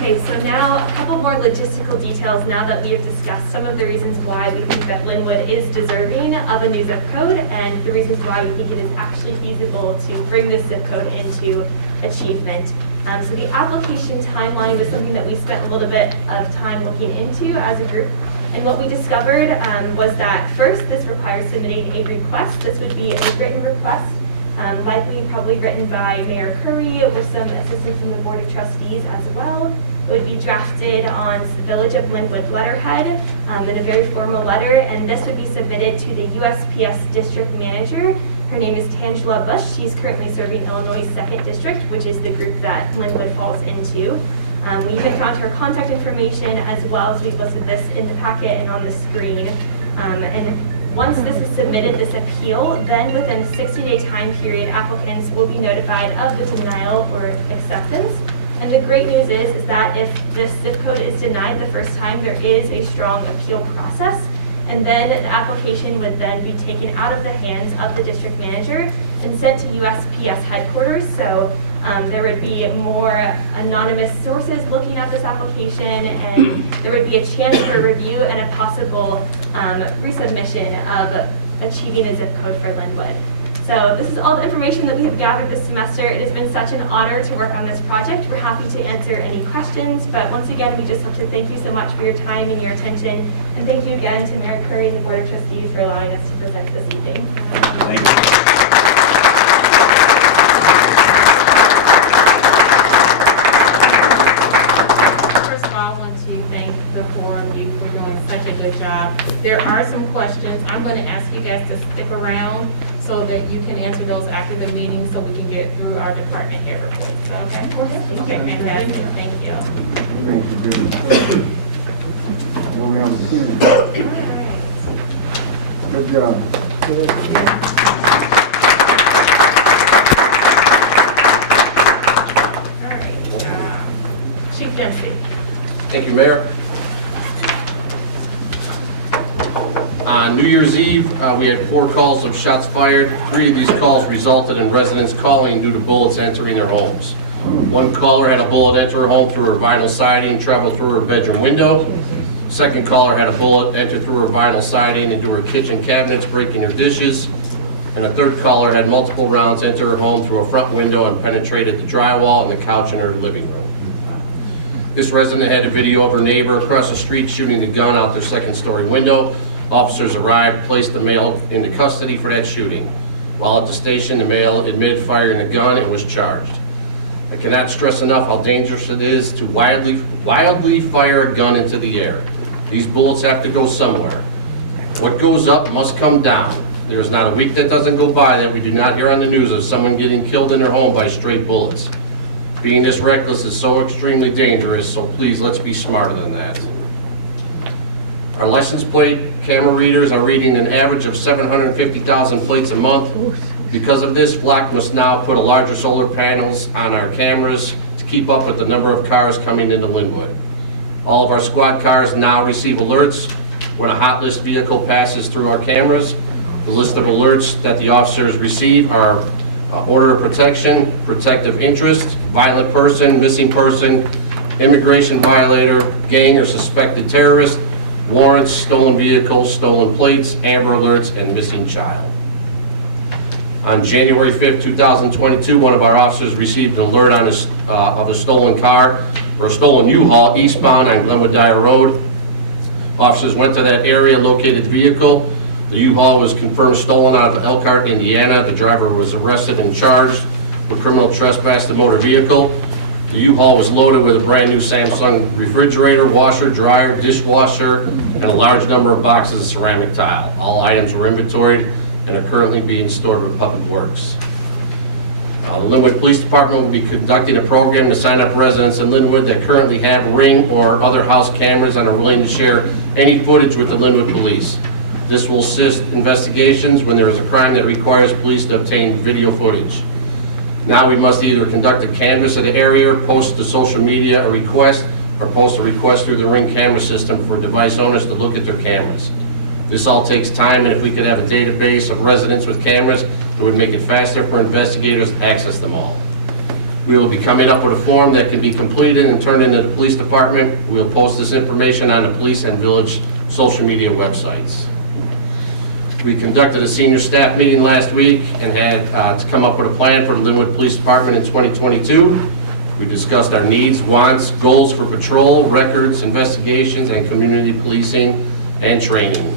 Okay, so now a couple more logistical details now that we have discussed some of the reasons why we think that Lynwood is deserving of a new zip code and the reasons why we think it is actually feasible to bring this zip code into achievement. So the application timeline was something that we spent a little bit of time looking into as a group. And what we discovered was that first, this requires submitting a request. This would be a written request, likely probably written by Mayor Curry with some assistance from the Board of Trustees as well. It would be drafted on the Village of Lynwood letterhead in a very formal letter, and this would be submitted to the USPS District Manager. Her name is Tangela Bush. She's currently serving Illinois 2nd District, which is the group that Lynwood falls into. We even found her contact information as well as we've listed this in the packet and on the screen. And once this is submitted, this appeal, then within a 60-day time period, applicants will be notified of the denial or acceptance. And the great news is that if this zip code is denied the first time, there is a strong appeal process. And then the application would then be taken out of the hands of the district manager and sent to USPS headquarters. So there would be more anonymous sources looking at this application, and there would be a chance for review and a possible resubmission of achieving a zip code for Lynwood. So this is all the information that we have gathered this semester. It has been such an honor to work on this project. We're happy to answer any questions, but once again, we just have to thank you so much for your time and your attention, and thank you again to Mayor Curry and the Board of Trustees for allowing us to present this evening. Thank you. I want to thank the four of you for doing such a good job. There are some questions. I'm going to ask you guys to stick around so that you can answer those after the meeting so we can get through our department head reports. Okay? Okay, fantastic. Thank you. Good job. All right. Chief Dempsey. Thank you, Mayor. On New Year's Eve, we had 4 calls of shots fired. 3 of these calls resulted in residents calling due to bullets entering their homes. One caller had a bullet enter her home through her vinyl siding, travel through her bedroom window. Second caller had a bullet enter through her vinyl siding into her kitchen cabinets, breaking her dishes. And a third caller had multiple rounds enter her home through a front window and penetrated the drywall and the couch in her living room. This resident had a video of her neighbor across the street shooting the gun out their second-story window. Officers arrived, placed the male into custody for that shooting. While at the station, the male admitted firing the gun and was charged. I cannot stress enough how dangerous it is to wildly fire a gun into the air. These bullets have to go somewhere. What goes up must come down. There is not a week that doesn't go by that we do not hear on the news of someone getting killed in their home by stray bullets. Being this reckless is so extremely dangerous, so please let's be smarter than that. Our license plate camera readers are reading an average of 750,000 plates a month. Because of this, Flock must now put a larger solar panels on our cameras to keep up with the number of cars coming into Lynwood. All of our squad cars now receive alerts when a hot list vehicle passes through our cameras. The list of alerts that the officers receive are order of protection, protective interest, violent person, missing person, immigration violator, gang or suspected terrorist, warrants, stolen vehicles, stolen plates, amber alerts, and missing child. On January 5th, 2022, one of our officers received an alert on of a stolen car or a stolen U-Haul eastbound on Glenwood Dyer Road. Officers went to that area, located the vehicle. The U-Haul was confirmed stolen out of Elkhart, Indiana. The driver was arrested and charged with criminal trespass to motor vehicle. The U-Haul was loaded with a brand new Samsung refrigerator, washer, dryer, dishwasher, and a large number of boxes of ceramic tile. All items were inventoried and are currently being stored with Public Works. The Lynwood Police Department will be conducting a program to sign up residents in Lynwood that currently have Ring or other house cameras and are willing to share any footage with the Lynwood Police. This will assist investigations when there is a crime that requires police to obtain video footage. Now we must either conduct a canvass of the area, post to social media a request, or post a request through the Ring camera system for device owners to look at their cameras. This all takes time, and if we could have a database of residents with cameras, it would make it faster for investigators to access them all. We will be coming up with a form that can be completed and turned into the police department. We'll post this information on the police and village social media websites. We conducted a senior staff meeting last week and had to come up with a plan for the Lynwood Police Department in 2022. We discussed our needs, wants, goals for patrol, records, investigations, and community policing and training.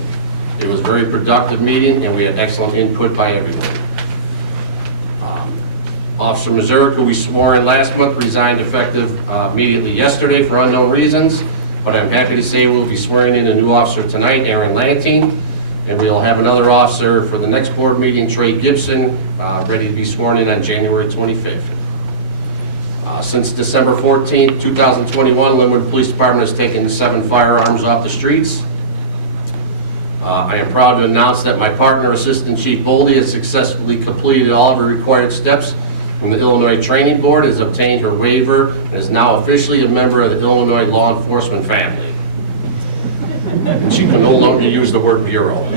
It was a very productive meeting, and we had excellent input by everyone. Officer Mazurek, who we swore in last month, resigned effective immediately yesterday for unknown reasons, but I'm happy to say we'll be swearing in a new officer tonight, Aaron Lantine, and we'll have another officer for the next board meeting, Trey Gibson, ready to be sworn in on January 25th. Since December 14th, 2021, Lynwood Police Department has taken 7 firearms off the streets. I am proud to announce that my partner, Assistant Chief Boldy, has successfully completed all of her required steps from the Illinois Training Board, has obtained her waiver, and is now officially a member of the Illinois law enforcement family. And she can no longer use the word bureau.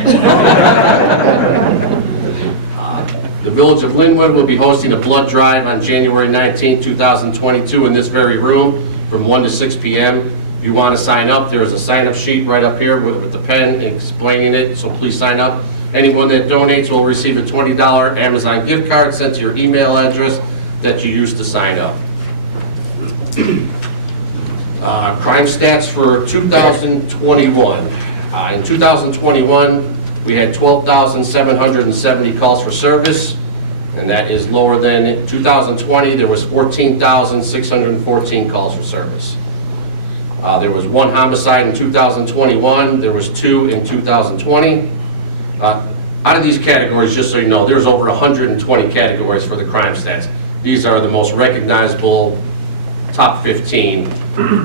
The Village of Lynwood will be hosting a blood drive on January 19, 2022 in this very room from 1 to 6 p.m. If you want to sign up, there is a sign-up sheet right up here with the pen explaining it, so please sign up. Anyone that donates will receive a $20 Amazon gift card sent to your email address that you used to sign up. Crime stats for 2021. In 2021, we had 12,770 calls for service, and that is lower than 2020. There was 14,614 calls for service. There was 1 homicide in 2021. There was 2 in 2020. Out of these categories, just so you know, there's over 120 categories for the crime stats. These are the most recognizable top 15.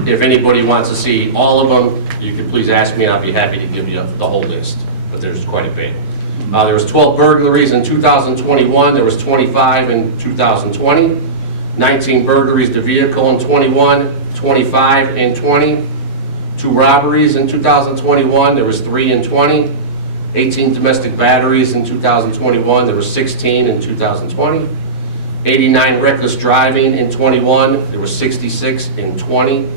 If anybody wants to see all of them, you can please ask me, and I'll be happy to give you the whole list. But there's quite a bit. There was 12 burglaries in 2021. There was 25 in 2020. 19 burglaries to vehicle in 21. 25 in 20. 2 robberies in 2021. There was 3 in 20. 18 domestic batteries in 2021. There was 16 in 2020. 89 reckless driving in 21. There was 66 in 20.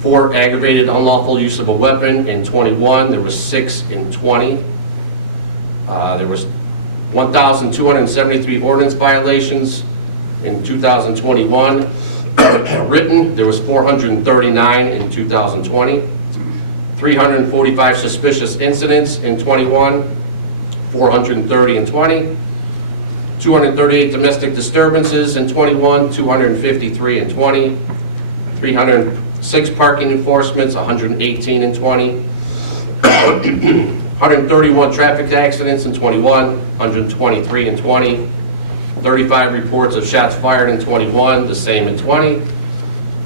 4 aggravated unlawful use of a weapon in 21. There was 6 in 20. There was 1,273 ordinance violations in 2021. Written, there was 439 in 2020. 345 suspicious incidents in 21. 430 in 20. 238 domestic disturbances in 21. 253 in 20. 306 parking enforcements, 118 in 20. 131 traffic accidents in 21, 123 in 20. 35 reports of shots fired in 21, the same in 20.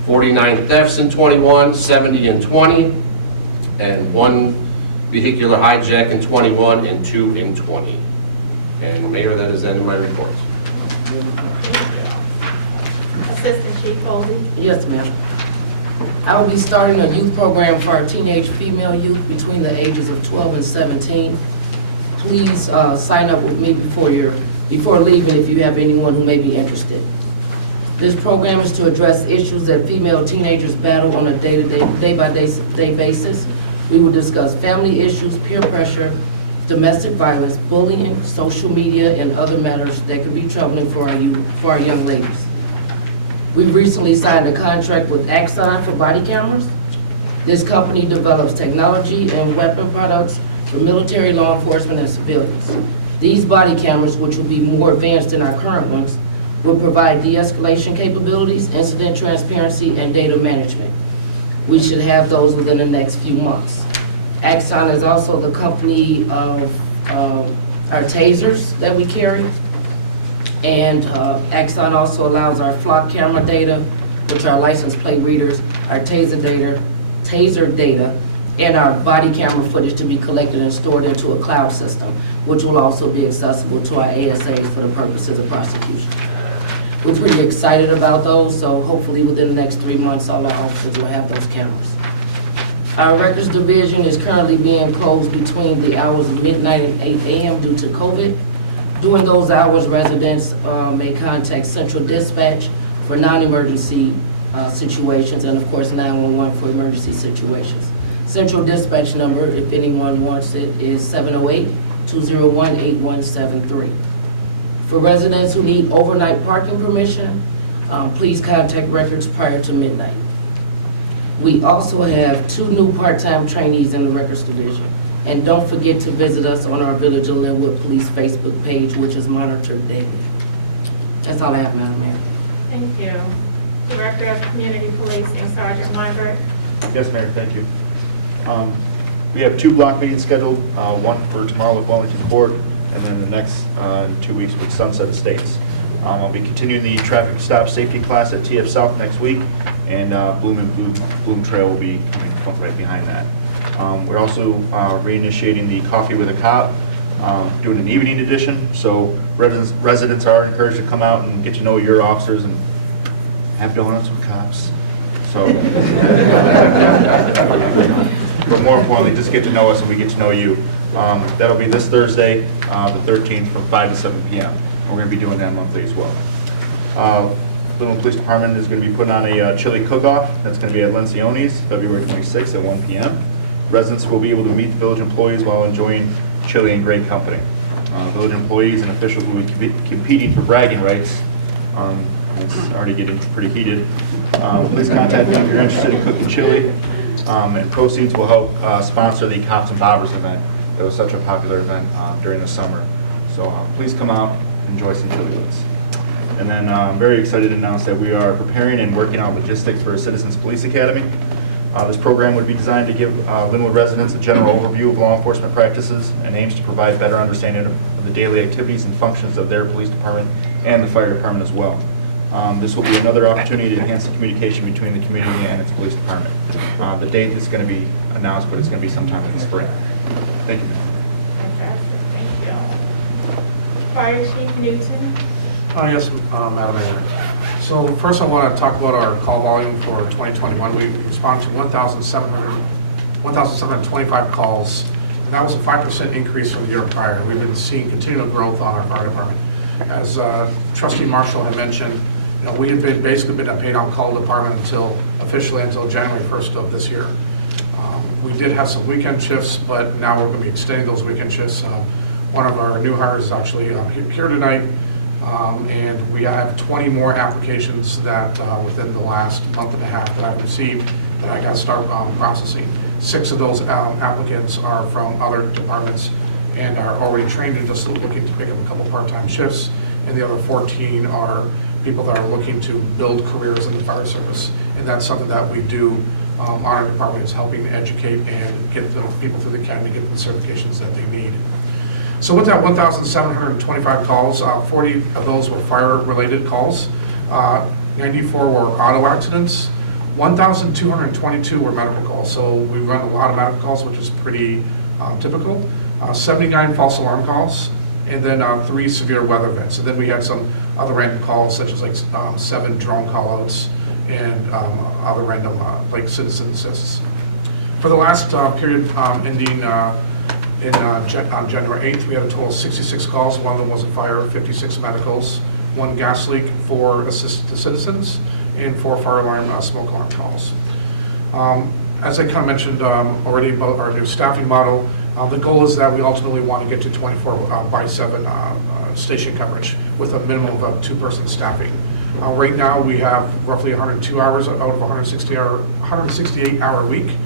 49 thefts in 21, 70 in 20. And 1 vehicular hijack in 21 and 2 in 20. And Mayor, that is the end of my report. Assistant Chief Boldy. Yes, ma'am. I will be starting a youth program for our teenage female youth between the ages of 12 and 17. Please sign up with me before leaving if you have anyone who may be interested. This program is to address issues that female teenagers battle on a day-by-day basis. We will discuss family issues, peer pressure, domestic violence, bullying, social media, and other matters that could be troubling for our young ladies. We've recently signed a contract with Axon for body cameras. This company develops technology and weapon products for military, law enforcement, and civilians. These body cameras, which will be more advanced than our current ones, will provide de-escalation capabilities, incident transparency, and data management. We should have those within the next few months. Axon is also the company of our tasers that we carry. And Axon also allows our flock camera data, which are license plate readers, our taser data, and our body camera footage to be collected and stored into a cloud system, which will also be accessible to our ASAs for the purposes of prosecution. We're pretty excited about those, so hopefully within the next 3 months, all our officers will have those cameras. Our records division is currently being closed between the hours of midnight and 8 a.m. due to COVID. During those hours, residents may contact Central Dispatch for non-emergency situations, and of course 911 for emergency situations. Central dispatch number, if anyone wants it, is 708-201-8173. For residents who need overnight parking permission, please contact records prior to midnight. We also have 2 new part-time trainees in the records division. And don't forget to visit us on our Village of Lynwood Police Facebook page, which is monitored daily. That's all I have, Madam Mayor. Thank you. Director of Community Policing, Sergeant Weinberg. Yes, Mayor, thank you. We have 2 block meetings scheduled, one for tomorrow with Wellington Court, and then the next 2 weeks with Sunset Estates. I'll be continuing the traffic stop safety class at TF South next week, and Bloom Trail will be coming right behind that. We're also reinitiating the Coffee with a Cop, doing an evening edition, so residents are encouraged to come out and get to know your officers and have donuts with cops. So, but more importantly, just get to know us and we get to know you. That'll be this Thursday, the 13th, from 5 to 7 p.m. We're going to be doing that monthly as well. Lynwood Police Department is going to be putting on a chili cook-off. That's going to be at Lencioni's, February 26th at 1 p.m. Residents will be able to meet the village employees while enjoying chili and great company. Village employees and officials will be competing for bragging rights. It's already getting pretty heated. Please contact me if you're interested in cooking chili. And proceeds will help sponsor the Cops and Bobbers event. It was such a popular event during the summer. So please come out and enjoy some chili with us. And then I'm very excited to announce that we are preparing and working on logistics for a Citizens Police Academy. This program would be designed to give Lynwood residents a general overview of law enforcement practices and aims to provide better understanding of the daily activities and functions of their police department and the fire department as well. This will be another opportunity to enhance the communication between the community and its police department. The date is going to be announced, but it's going to be sometime in the spring. Thank you, ma'am. Fantastic, thank you. Fire Chief Newton. Yes, Madam Mayor. So first I want to talk about our call volume for 2021. We responded to 1,725 calls, and that was a 5% increase from the year prior. We've been seeing continual growth on our fire department. As Trustee Marshall had mentioned, we have basically been a paid-on-call department officially until January 1st of this year. We did have some weekend shifts, but now we're going to be extending those weekend shifts. One of our new hires is actually here tonight. And we have 20 more applications that within the last month and a half that I've received that I got to start processing. 6 of those applicants are from other departments and are already trained and just looking to pick up a couple part-time shifts. And the other 14 are people that are looking to build careers in the fire service. And that's something that we do on our department, is helping educate and get the people through the academy, get the certifications that they need. So with that 1,725 calls, 40 of those were fire-related calls, 94 were auto accidents, 1,222 were medical calls. So we run a lot of medical calls, which is pretty typical. 79 false alarm calls, and then 3 severe weather events. And then we had some other random calls, such as like 7 drone callouts and other random like citizen assists. For the last period ending on January 8th, we had a total of 66 calls. One of them was a fire, 56 medicals, 1 gas leak, 4 assist to citizens, and 4 fire alarm, smoke alarm calls. As I kind of mentioned already about our new staffing model, the goal is that we ultimately want to get to 24/7 station coverage with a minimum of 2-person staffing. Right now, we have roughly 102 hours out of a 168-hour week.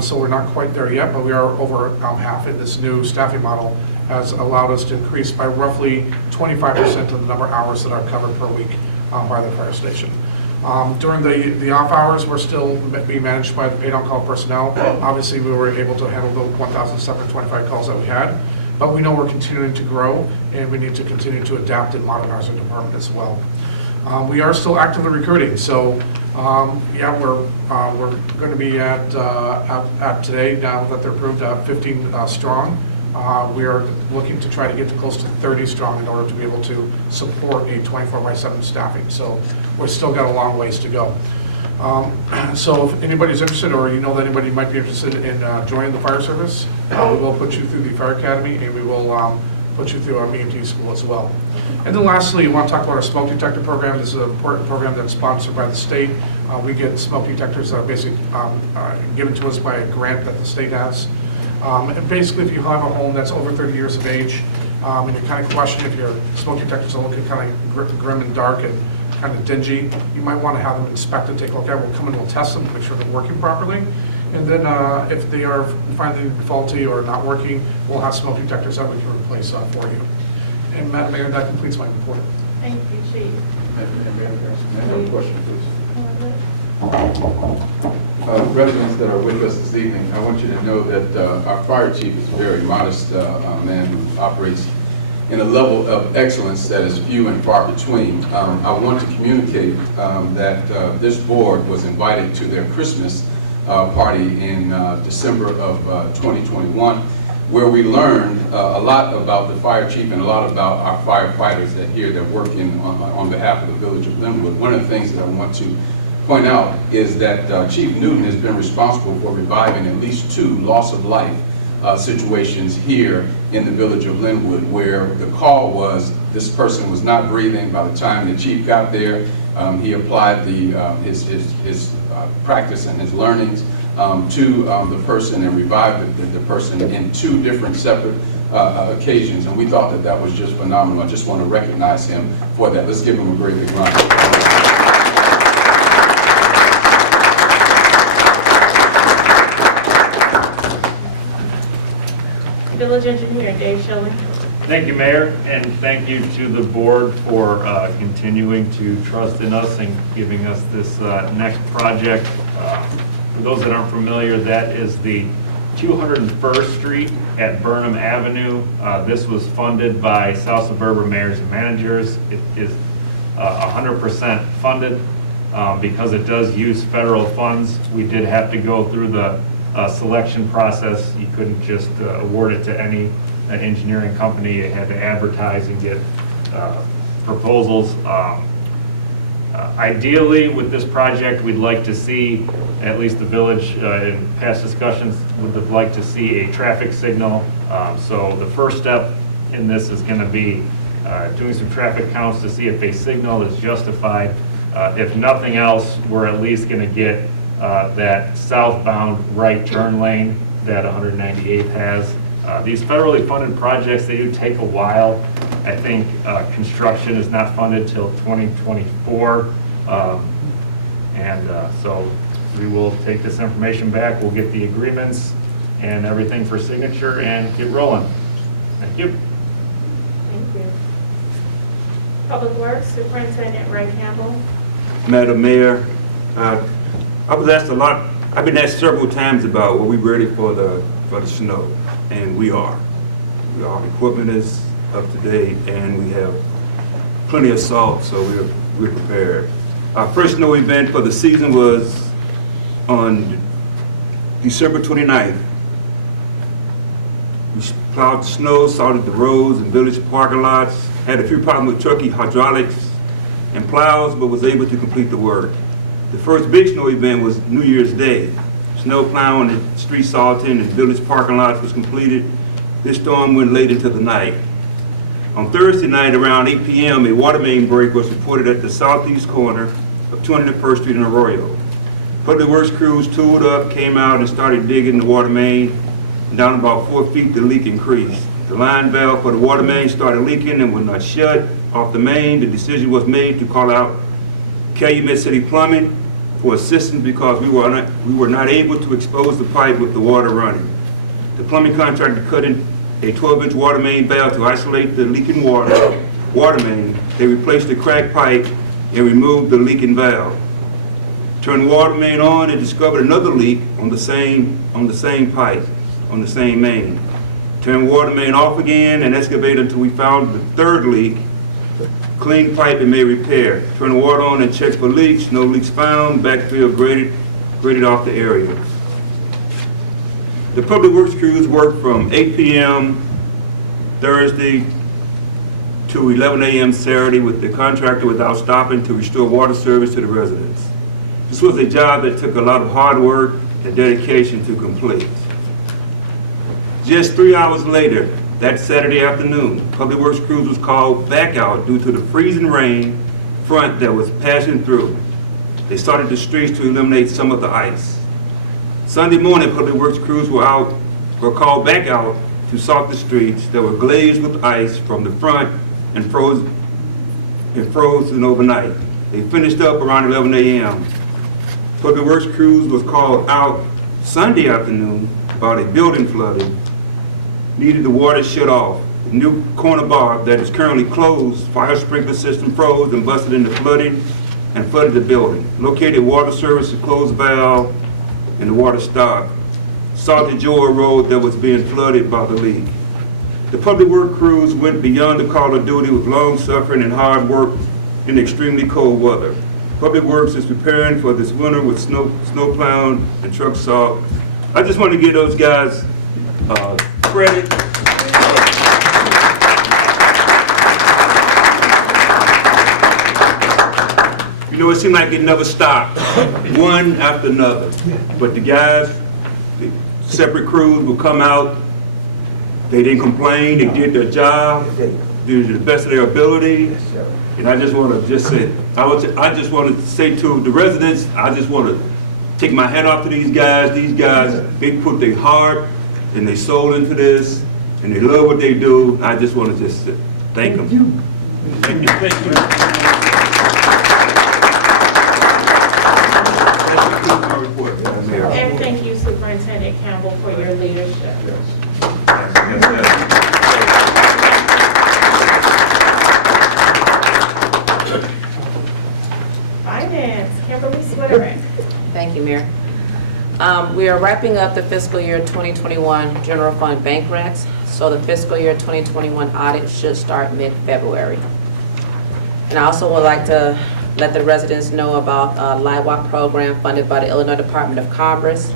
So we're not quite there yet, but we are over half. And this new staffing model has allowed us to increase by roughly 25% of the number of hours that are covered per week by the fire station. During the off hours, we're still being managed by the paid-on-call personnel. Obviously, we were able to handle the 1,725 calls that we had, but we know we're continuing to grow, and we need to continue to adapt and modernize our department as well. We are still actively recruiting, so yeah, we're going to be at today, now that they're approved, 15 strong. We are looking to try to get to close to 30 strong in order to be able to support a 24/7 staffing. So we've still got a long ways to go. So if anybody's interested, or you know that anybody might be interested in joining the fire service, we will put you through the fire academy, and we will put you through our BMT school as well. And then lastly, we want to talk about our smoke detector program. This is an important program that's sponsored by the state. We get smoke detectors that are basically given to us by a grant that the state has. And basically, if you have a home that's over 30 years of age, and you're kind of questioning if your smoke detectors are looking kind of grim and dark and kind of dingy, you might want to have them inspected, take a look at it. We'll come and we'll test them to make sure they're working properly. And then if they are finding faulty or not working, we'll have smoke detectors that we can replace for you. And Madam Mayor, that completes my report. Thank you, Chief. May I have a question, please? Residents that are with us this evening, I want you to know that our fire chief is a very modest man who operates in a level of excellence that is few and far between. I want to communicate that this board was invited to their Christmas party in December of 2021, where we learned a lot about the fire chief and a lot about our firefighters that here that work on behalf of the village of Lynwood. One of the things that I want to point out is that Chief Newton has been responsible for reviving at least 2 loss of life situations here in the village of Lynwood, where the call was this person was not breathing. By the time the chief got there, he applied his practice and his learnings to the person and revived the person in 2 different separate occasions, and we thought that that was just phenomenal. I just want to recognize him for that. Let's give him a great big round of applause. Village Engineer Dave Shelley. Thank you, Mayor, and thank you to the board for continuing to trust in us and giving us this next project. For those that aren't familiar, that is the 201st Street at Burnham Avenue. This was funded by South Suburban Mayors and Managers. It is 100% funded because it does use federal funds. We did have to go through the selection process. You couldn't just award it to any engineering company. You had to advertise and get proposals. Ideally, with this project, we'd like to see, at least the village in past discussions, would have liked to see a traffic signal. So the first step in this is going to be doing some traffic counts to see if a signal is justified. If nothing else, we're at least going to get that southbound right turn lane that 198 has. These federally funded projects, they do take a while. I think construction is not funded till 2024. So we will take this information back. We'll get the agreements and everything for signature and get rolling. Thank you. Thank you. Public Works Superintendent Ray Campbell. Madam Mayor, I was asked a lot. I've been asked several times about were we ready for the snow, and we are. Our equipment is up to date, and we have plenty of salt, so we're prepared. Our first snow event for the season was on December 29th. We plowed snow, salted the roads and village parking lots, had a few problems with trucking hydraulics and plows, but was able to complete the work. The first big snow event was New Year's Day. Snow plowing and street salting and village parking lots was completed. This storm went late into the night. On Thursday night around 8 p.m., a water main break was reported at the southeast corner of 201st Street in Arroyo. Public Works crews tooled up, came out and started digging the water main. Down about 4 feet, the leak increased. The line valve for the water main started leaking and would not shut off the main. The decision was made to call out Calumet City Plumbing for assistance because we were not able to expose the pipe with the water running. The plumbing contractor cut in a 12-inch water main valve to isolate the leaking water main. They replaced the cracked pipe and removed the leaking valve. Turned the water main on and discovered another leak on the same pipe, on the same main. Turned the water main off again and excavated until we found the third leak. Clean pipe and made repair. Turned the water on and checked for leaks. No leaks found. Backfill graded off the area. The Public Works crews worked from 8 p.m. Thursday to 11 a.m. Saturday with the contractor without stopping to restore water service to the residents. This was a job that took a lot of hard work and dedication to complete. Just 3 hours later, That Saturday afternoon, Public Works crews was called back out due to the freezing rain front that was passing through. They started the streets to eliminate some of the ice. Sunday morning, Public Works crews were called back out to salt the streets that were glazed with ice from the front and frozen overnight. They finished up around 11 a.m. Public Works crews was called out Sunday afternoon about a building flooding, needed the water shut off. The new corner bar that is currently closed, fire sprinkler system froze and busted into flooding and flooded the building. Located water service to close valve and the water stopped. Salty Joy Road that was being flooded by the leak. The public work crews went beyond the call of duty with long suffering and hard work in extremely cold weather. Public Works is preparing for this winter with snow plowing and truck salt. I just want to give those guys credit. You know, it seemed like it never stopped, one after another. But the guys, the separate crews would come out. They didn't complain. They did their job. They did the best of their ability. And I just want to say, I just want to say to the residents, I just want to take my hat off to these guys. These guys, they put their heart and their soul into this, and they love what they do. I just want to just thank them. Thank you. Thank you. And thank you, Superintendent Campbell, for your leadership. Finance, Kimberly Switterick. Thank you, Mayor. We are wrapping up the fiscal year 2021 general fund bank recs, so the fiscal year 2021 audit should start mid-February. And I also would like to let the residents know about a LIWAC program funded by the Illinois Department of Commerce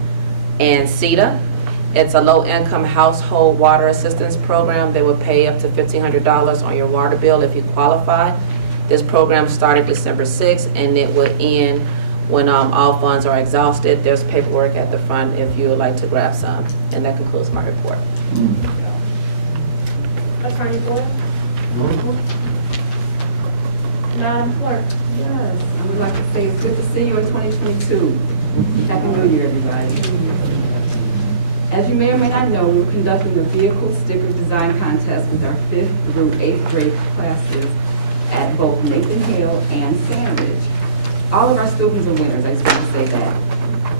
and CETA. It's a low-income household water assistance program. They will pay up to $1,500 on your water bill if you qualify. This program started December 6th, and it will end when all funds are exhausted. There's paperwork at the front if you would like to grab some. And that concludes my report. Attorney Boyle? Madam Clerk? Yes, I would like to say it's good to see you in 2022. Happy New Year, everybody. As you may or may not know, we're conducting a vehicle sticker design contest with our 5th through 8th grade classes at both Nathan Hale and Sandridge. All of our students are winners, I just want to say that.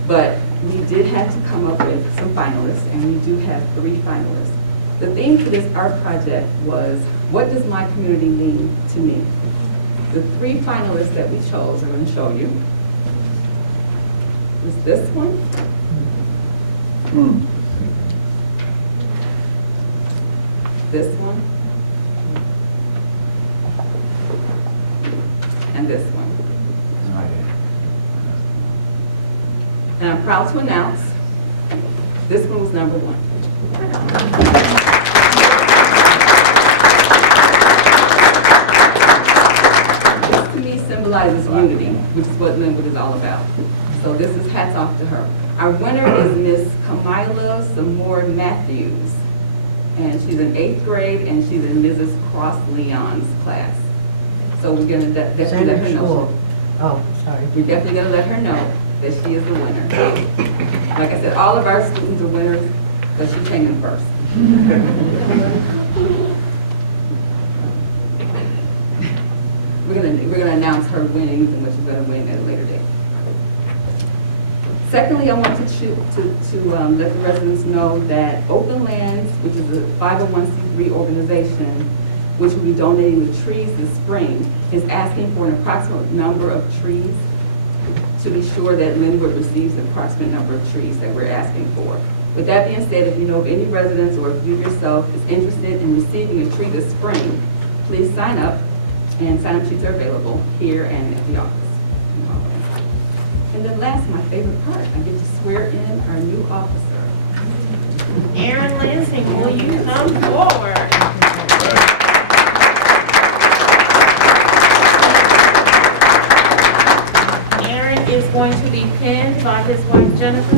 But we did have to come up with some finalists, and we do have 3 finalists. The theme for this art project was, what does my community mean to me? The 3 finalists that we chose, I'm going to show you. Is this one? This one? And this one. And I'm proud to announce, this one was number 1. This to me symbolizes unity, which is what Lynwood is all about. So this is hats off to her. Our winner is Miss Kamila Samore Matthews. And she's in 8th grade, and she's in Mrs. Cross Leon's class. So we're going to definitely let her know. Oh, sorry. We're definitely going to let her know that she is the winner. Like I said, all of our students are winners, but she came in first. We're going to announce her winnings and what she's going to win at a later date. Secondly, I want to let the residents know that Open Lands, which is a 501c3 organization, which will be donating the trees this spring, is asking for an approximate number of trees to be sure that Lynwood receives the approximate number of trees that we're asking for. With that being said, if you know of any residents or if you yourself is interested in receiving a tree this spring, please sign up, and sign-up sheets are available here and at the office. And then last, my favorite part, I get to swear in our new officer. Aaron Lansing, will you come forward? Aaron is going to be pinned by his wife Jennifer.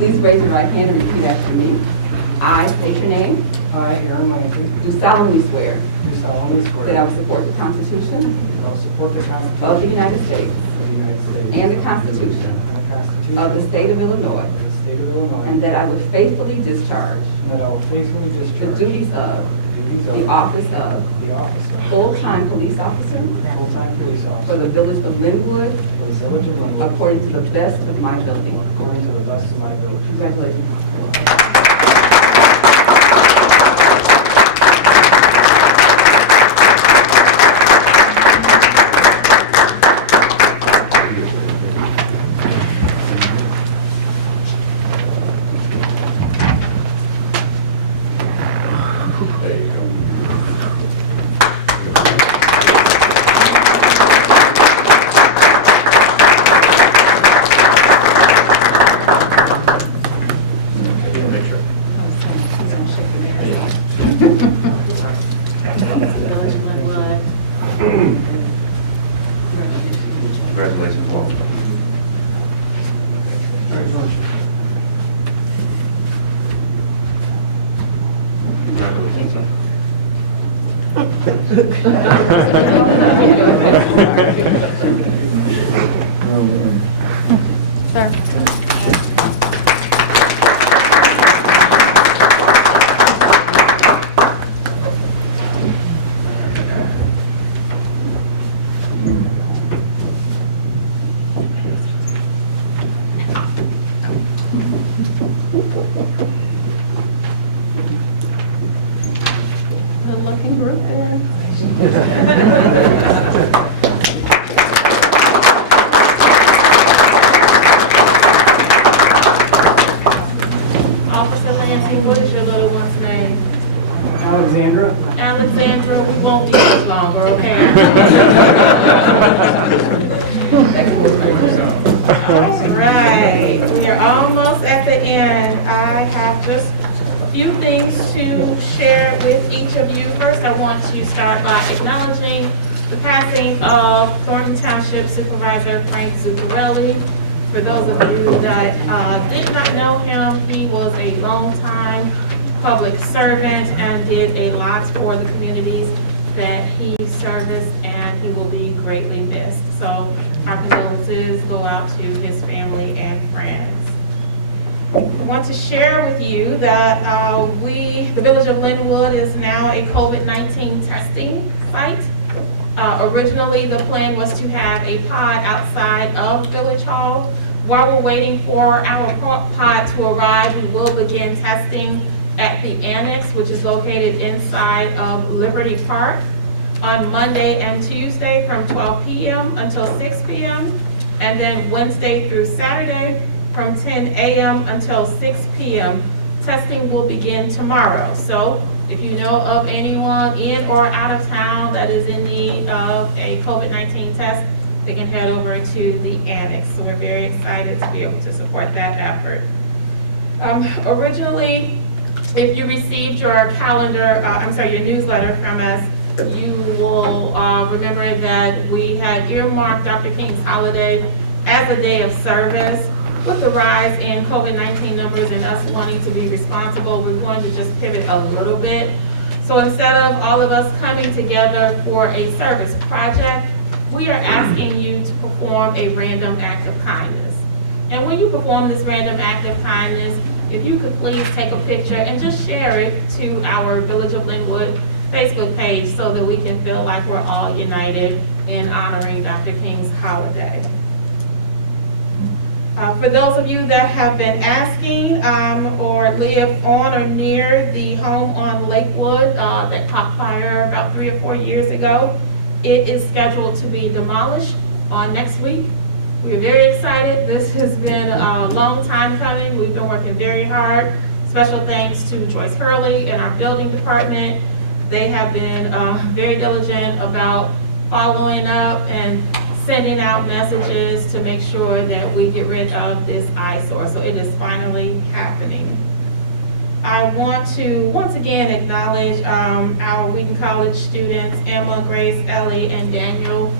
Please raise your right hand and repeat after me. I state your name. I, Aaron Landry, Do solemnly swear do solemnly swear that I will support the Constitution that I will support the Constitution of the United States of the United States and the Constitution and the Constitution of the State of Illinois, of the State of Illinois, and that I will faithfully discharge and that I will faithfully the discharge duties of the duties the office of the office of full-time police officer full-time police for officer the village of Lynwood for the village of Lynwood according to the best of my ability. according to the best of my ability. Congratulations. Village of Lynwood. Congratulations, welcome. Congratulations, sir. Good looking group there. Officer Lansing, what is your little one's name? Alexandra? Alexandra, we won't be much longer, okay? All right, we are almost at the end. I have just a few things to share with each of you. First, I want to start by acknowledging the passing of Thornton Township Supervisor Frank Zuccarelli. For those of you that did not know him, he was a longtime public servant and did a lot for the communities that he serviced, and he will be greatly missed. So our condolences go out to his family and friends. I want to share with you that the Village of Lynwood is now a COVID-19 testing site. Originally, the plan was to have a pod outside of Village Hall. While we're waiting for our pod to arrive, we will begin testing at the annex, which is located inside of Liberty Park, on Monday and Tuesday from 12 p.m. until 6 p.m. and then Wednesday through Saturday from 10 a.m. until 6 p.m. Testing will begin tomorrow. So if you know of anyone in or out of town that is in need of a COVID-19 test, they can head over to the annex. So we're very excited to be able to support that effort. Originally, if you received your your newsletter from us, you will remember that we had earmarked Dr. King's holiday as a day of service. With the rise in COVID-19 numbers and us wanting to be responsible, we're going to just pivot a little bit. So instead of all of us coming together for a service project, we are asking you to perform a random act of kindness. And when you perform this random act of kindness, if you could please take a picture and just share it to our Village of Lynwood Facebook page so that we can feel like we're all united in honoring Dr. King's holiday. For those of you that have been asking or live on or near the home on Lakewood that caught fire about 3 or 4 years ago, it is scheduled to be demolished on next week. We're very excited. This has been a long time coming. We've been working very hard. Special thanks to Joyce Hurley and our building department. They have been very diligent about following up and sending out messages to make sure that we get rid of this eyesore. So it is finally happening. I want to once again acknowledge our Wheaton College students, Emma, Grace, Ellie, and Daniel.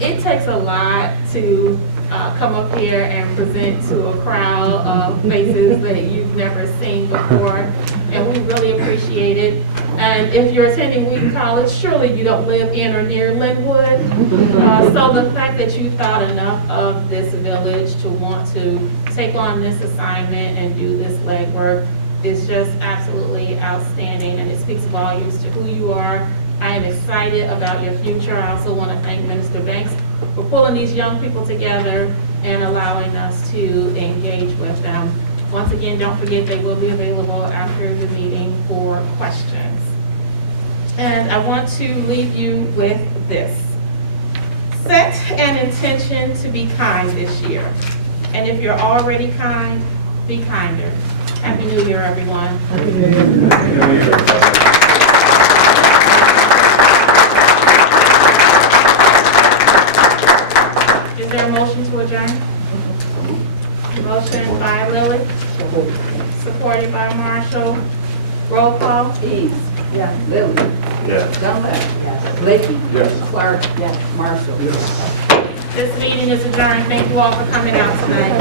It takes a lot to come up here and present to a crowd of faces that you've never seen before, and we really appreciate it. And if you're attending Wheaton College, surely you don't live in or near Lynwood. So the fact that you thought enough of this village to want to take on this assignment and do this legwork is just absolutely outstanding, and it speaks volumes to who you are. I am excited about your future. I also want to thank Minister Banks for pulling these young people together and allowing us to engage with them. Once again, don't forget they will be available after the meeting for questions. And I want to leave you with this. Set an intention to be kind this year. And if you're already kind, be kinder. Happy New Year, everyone. Happy New Year. Is there a motion to adjourn? Motion by Lily, supported by Marshall. Roll call. Eves. Yes. Lily. Yes. Dunlap. Yes. Blakey. Yes. Clark. Yes. Marshall. Yes. This meeting is adjourned. Thank you all for coming out tonight.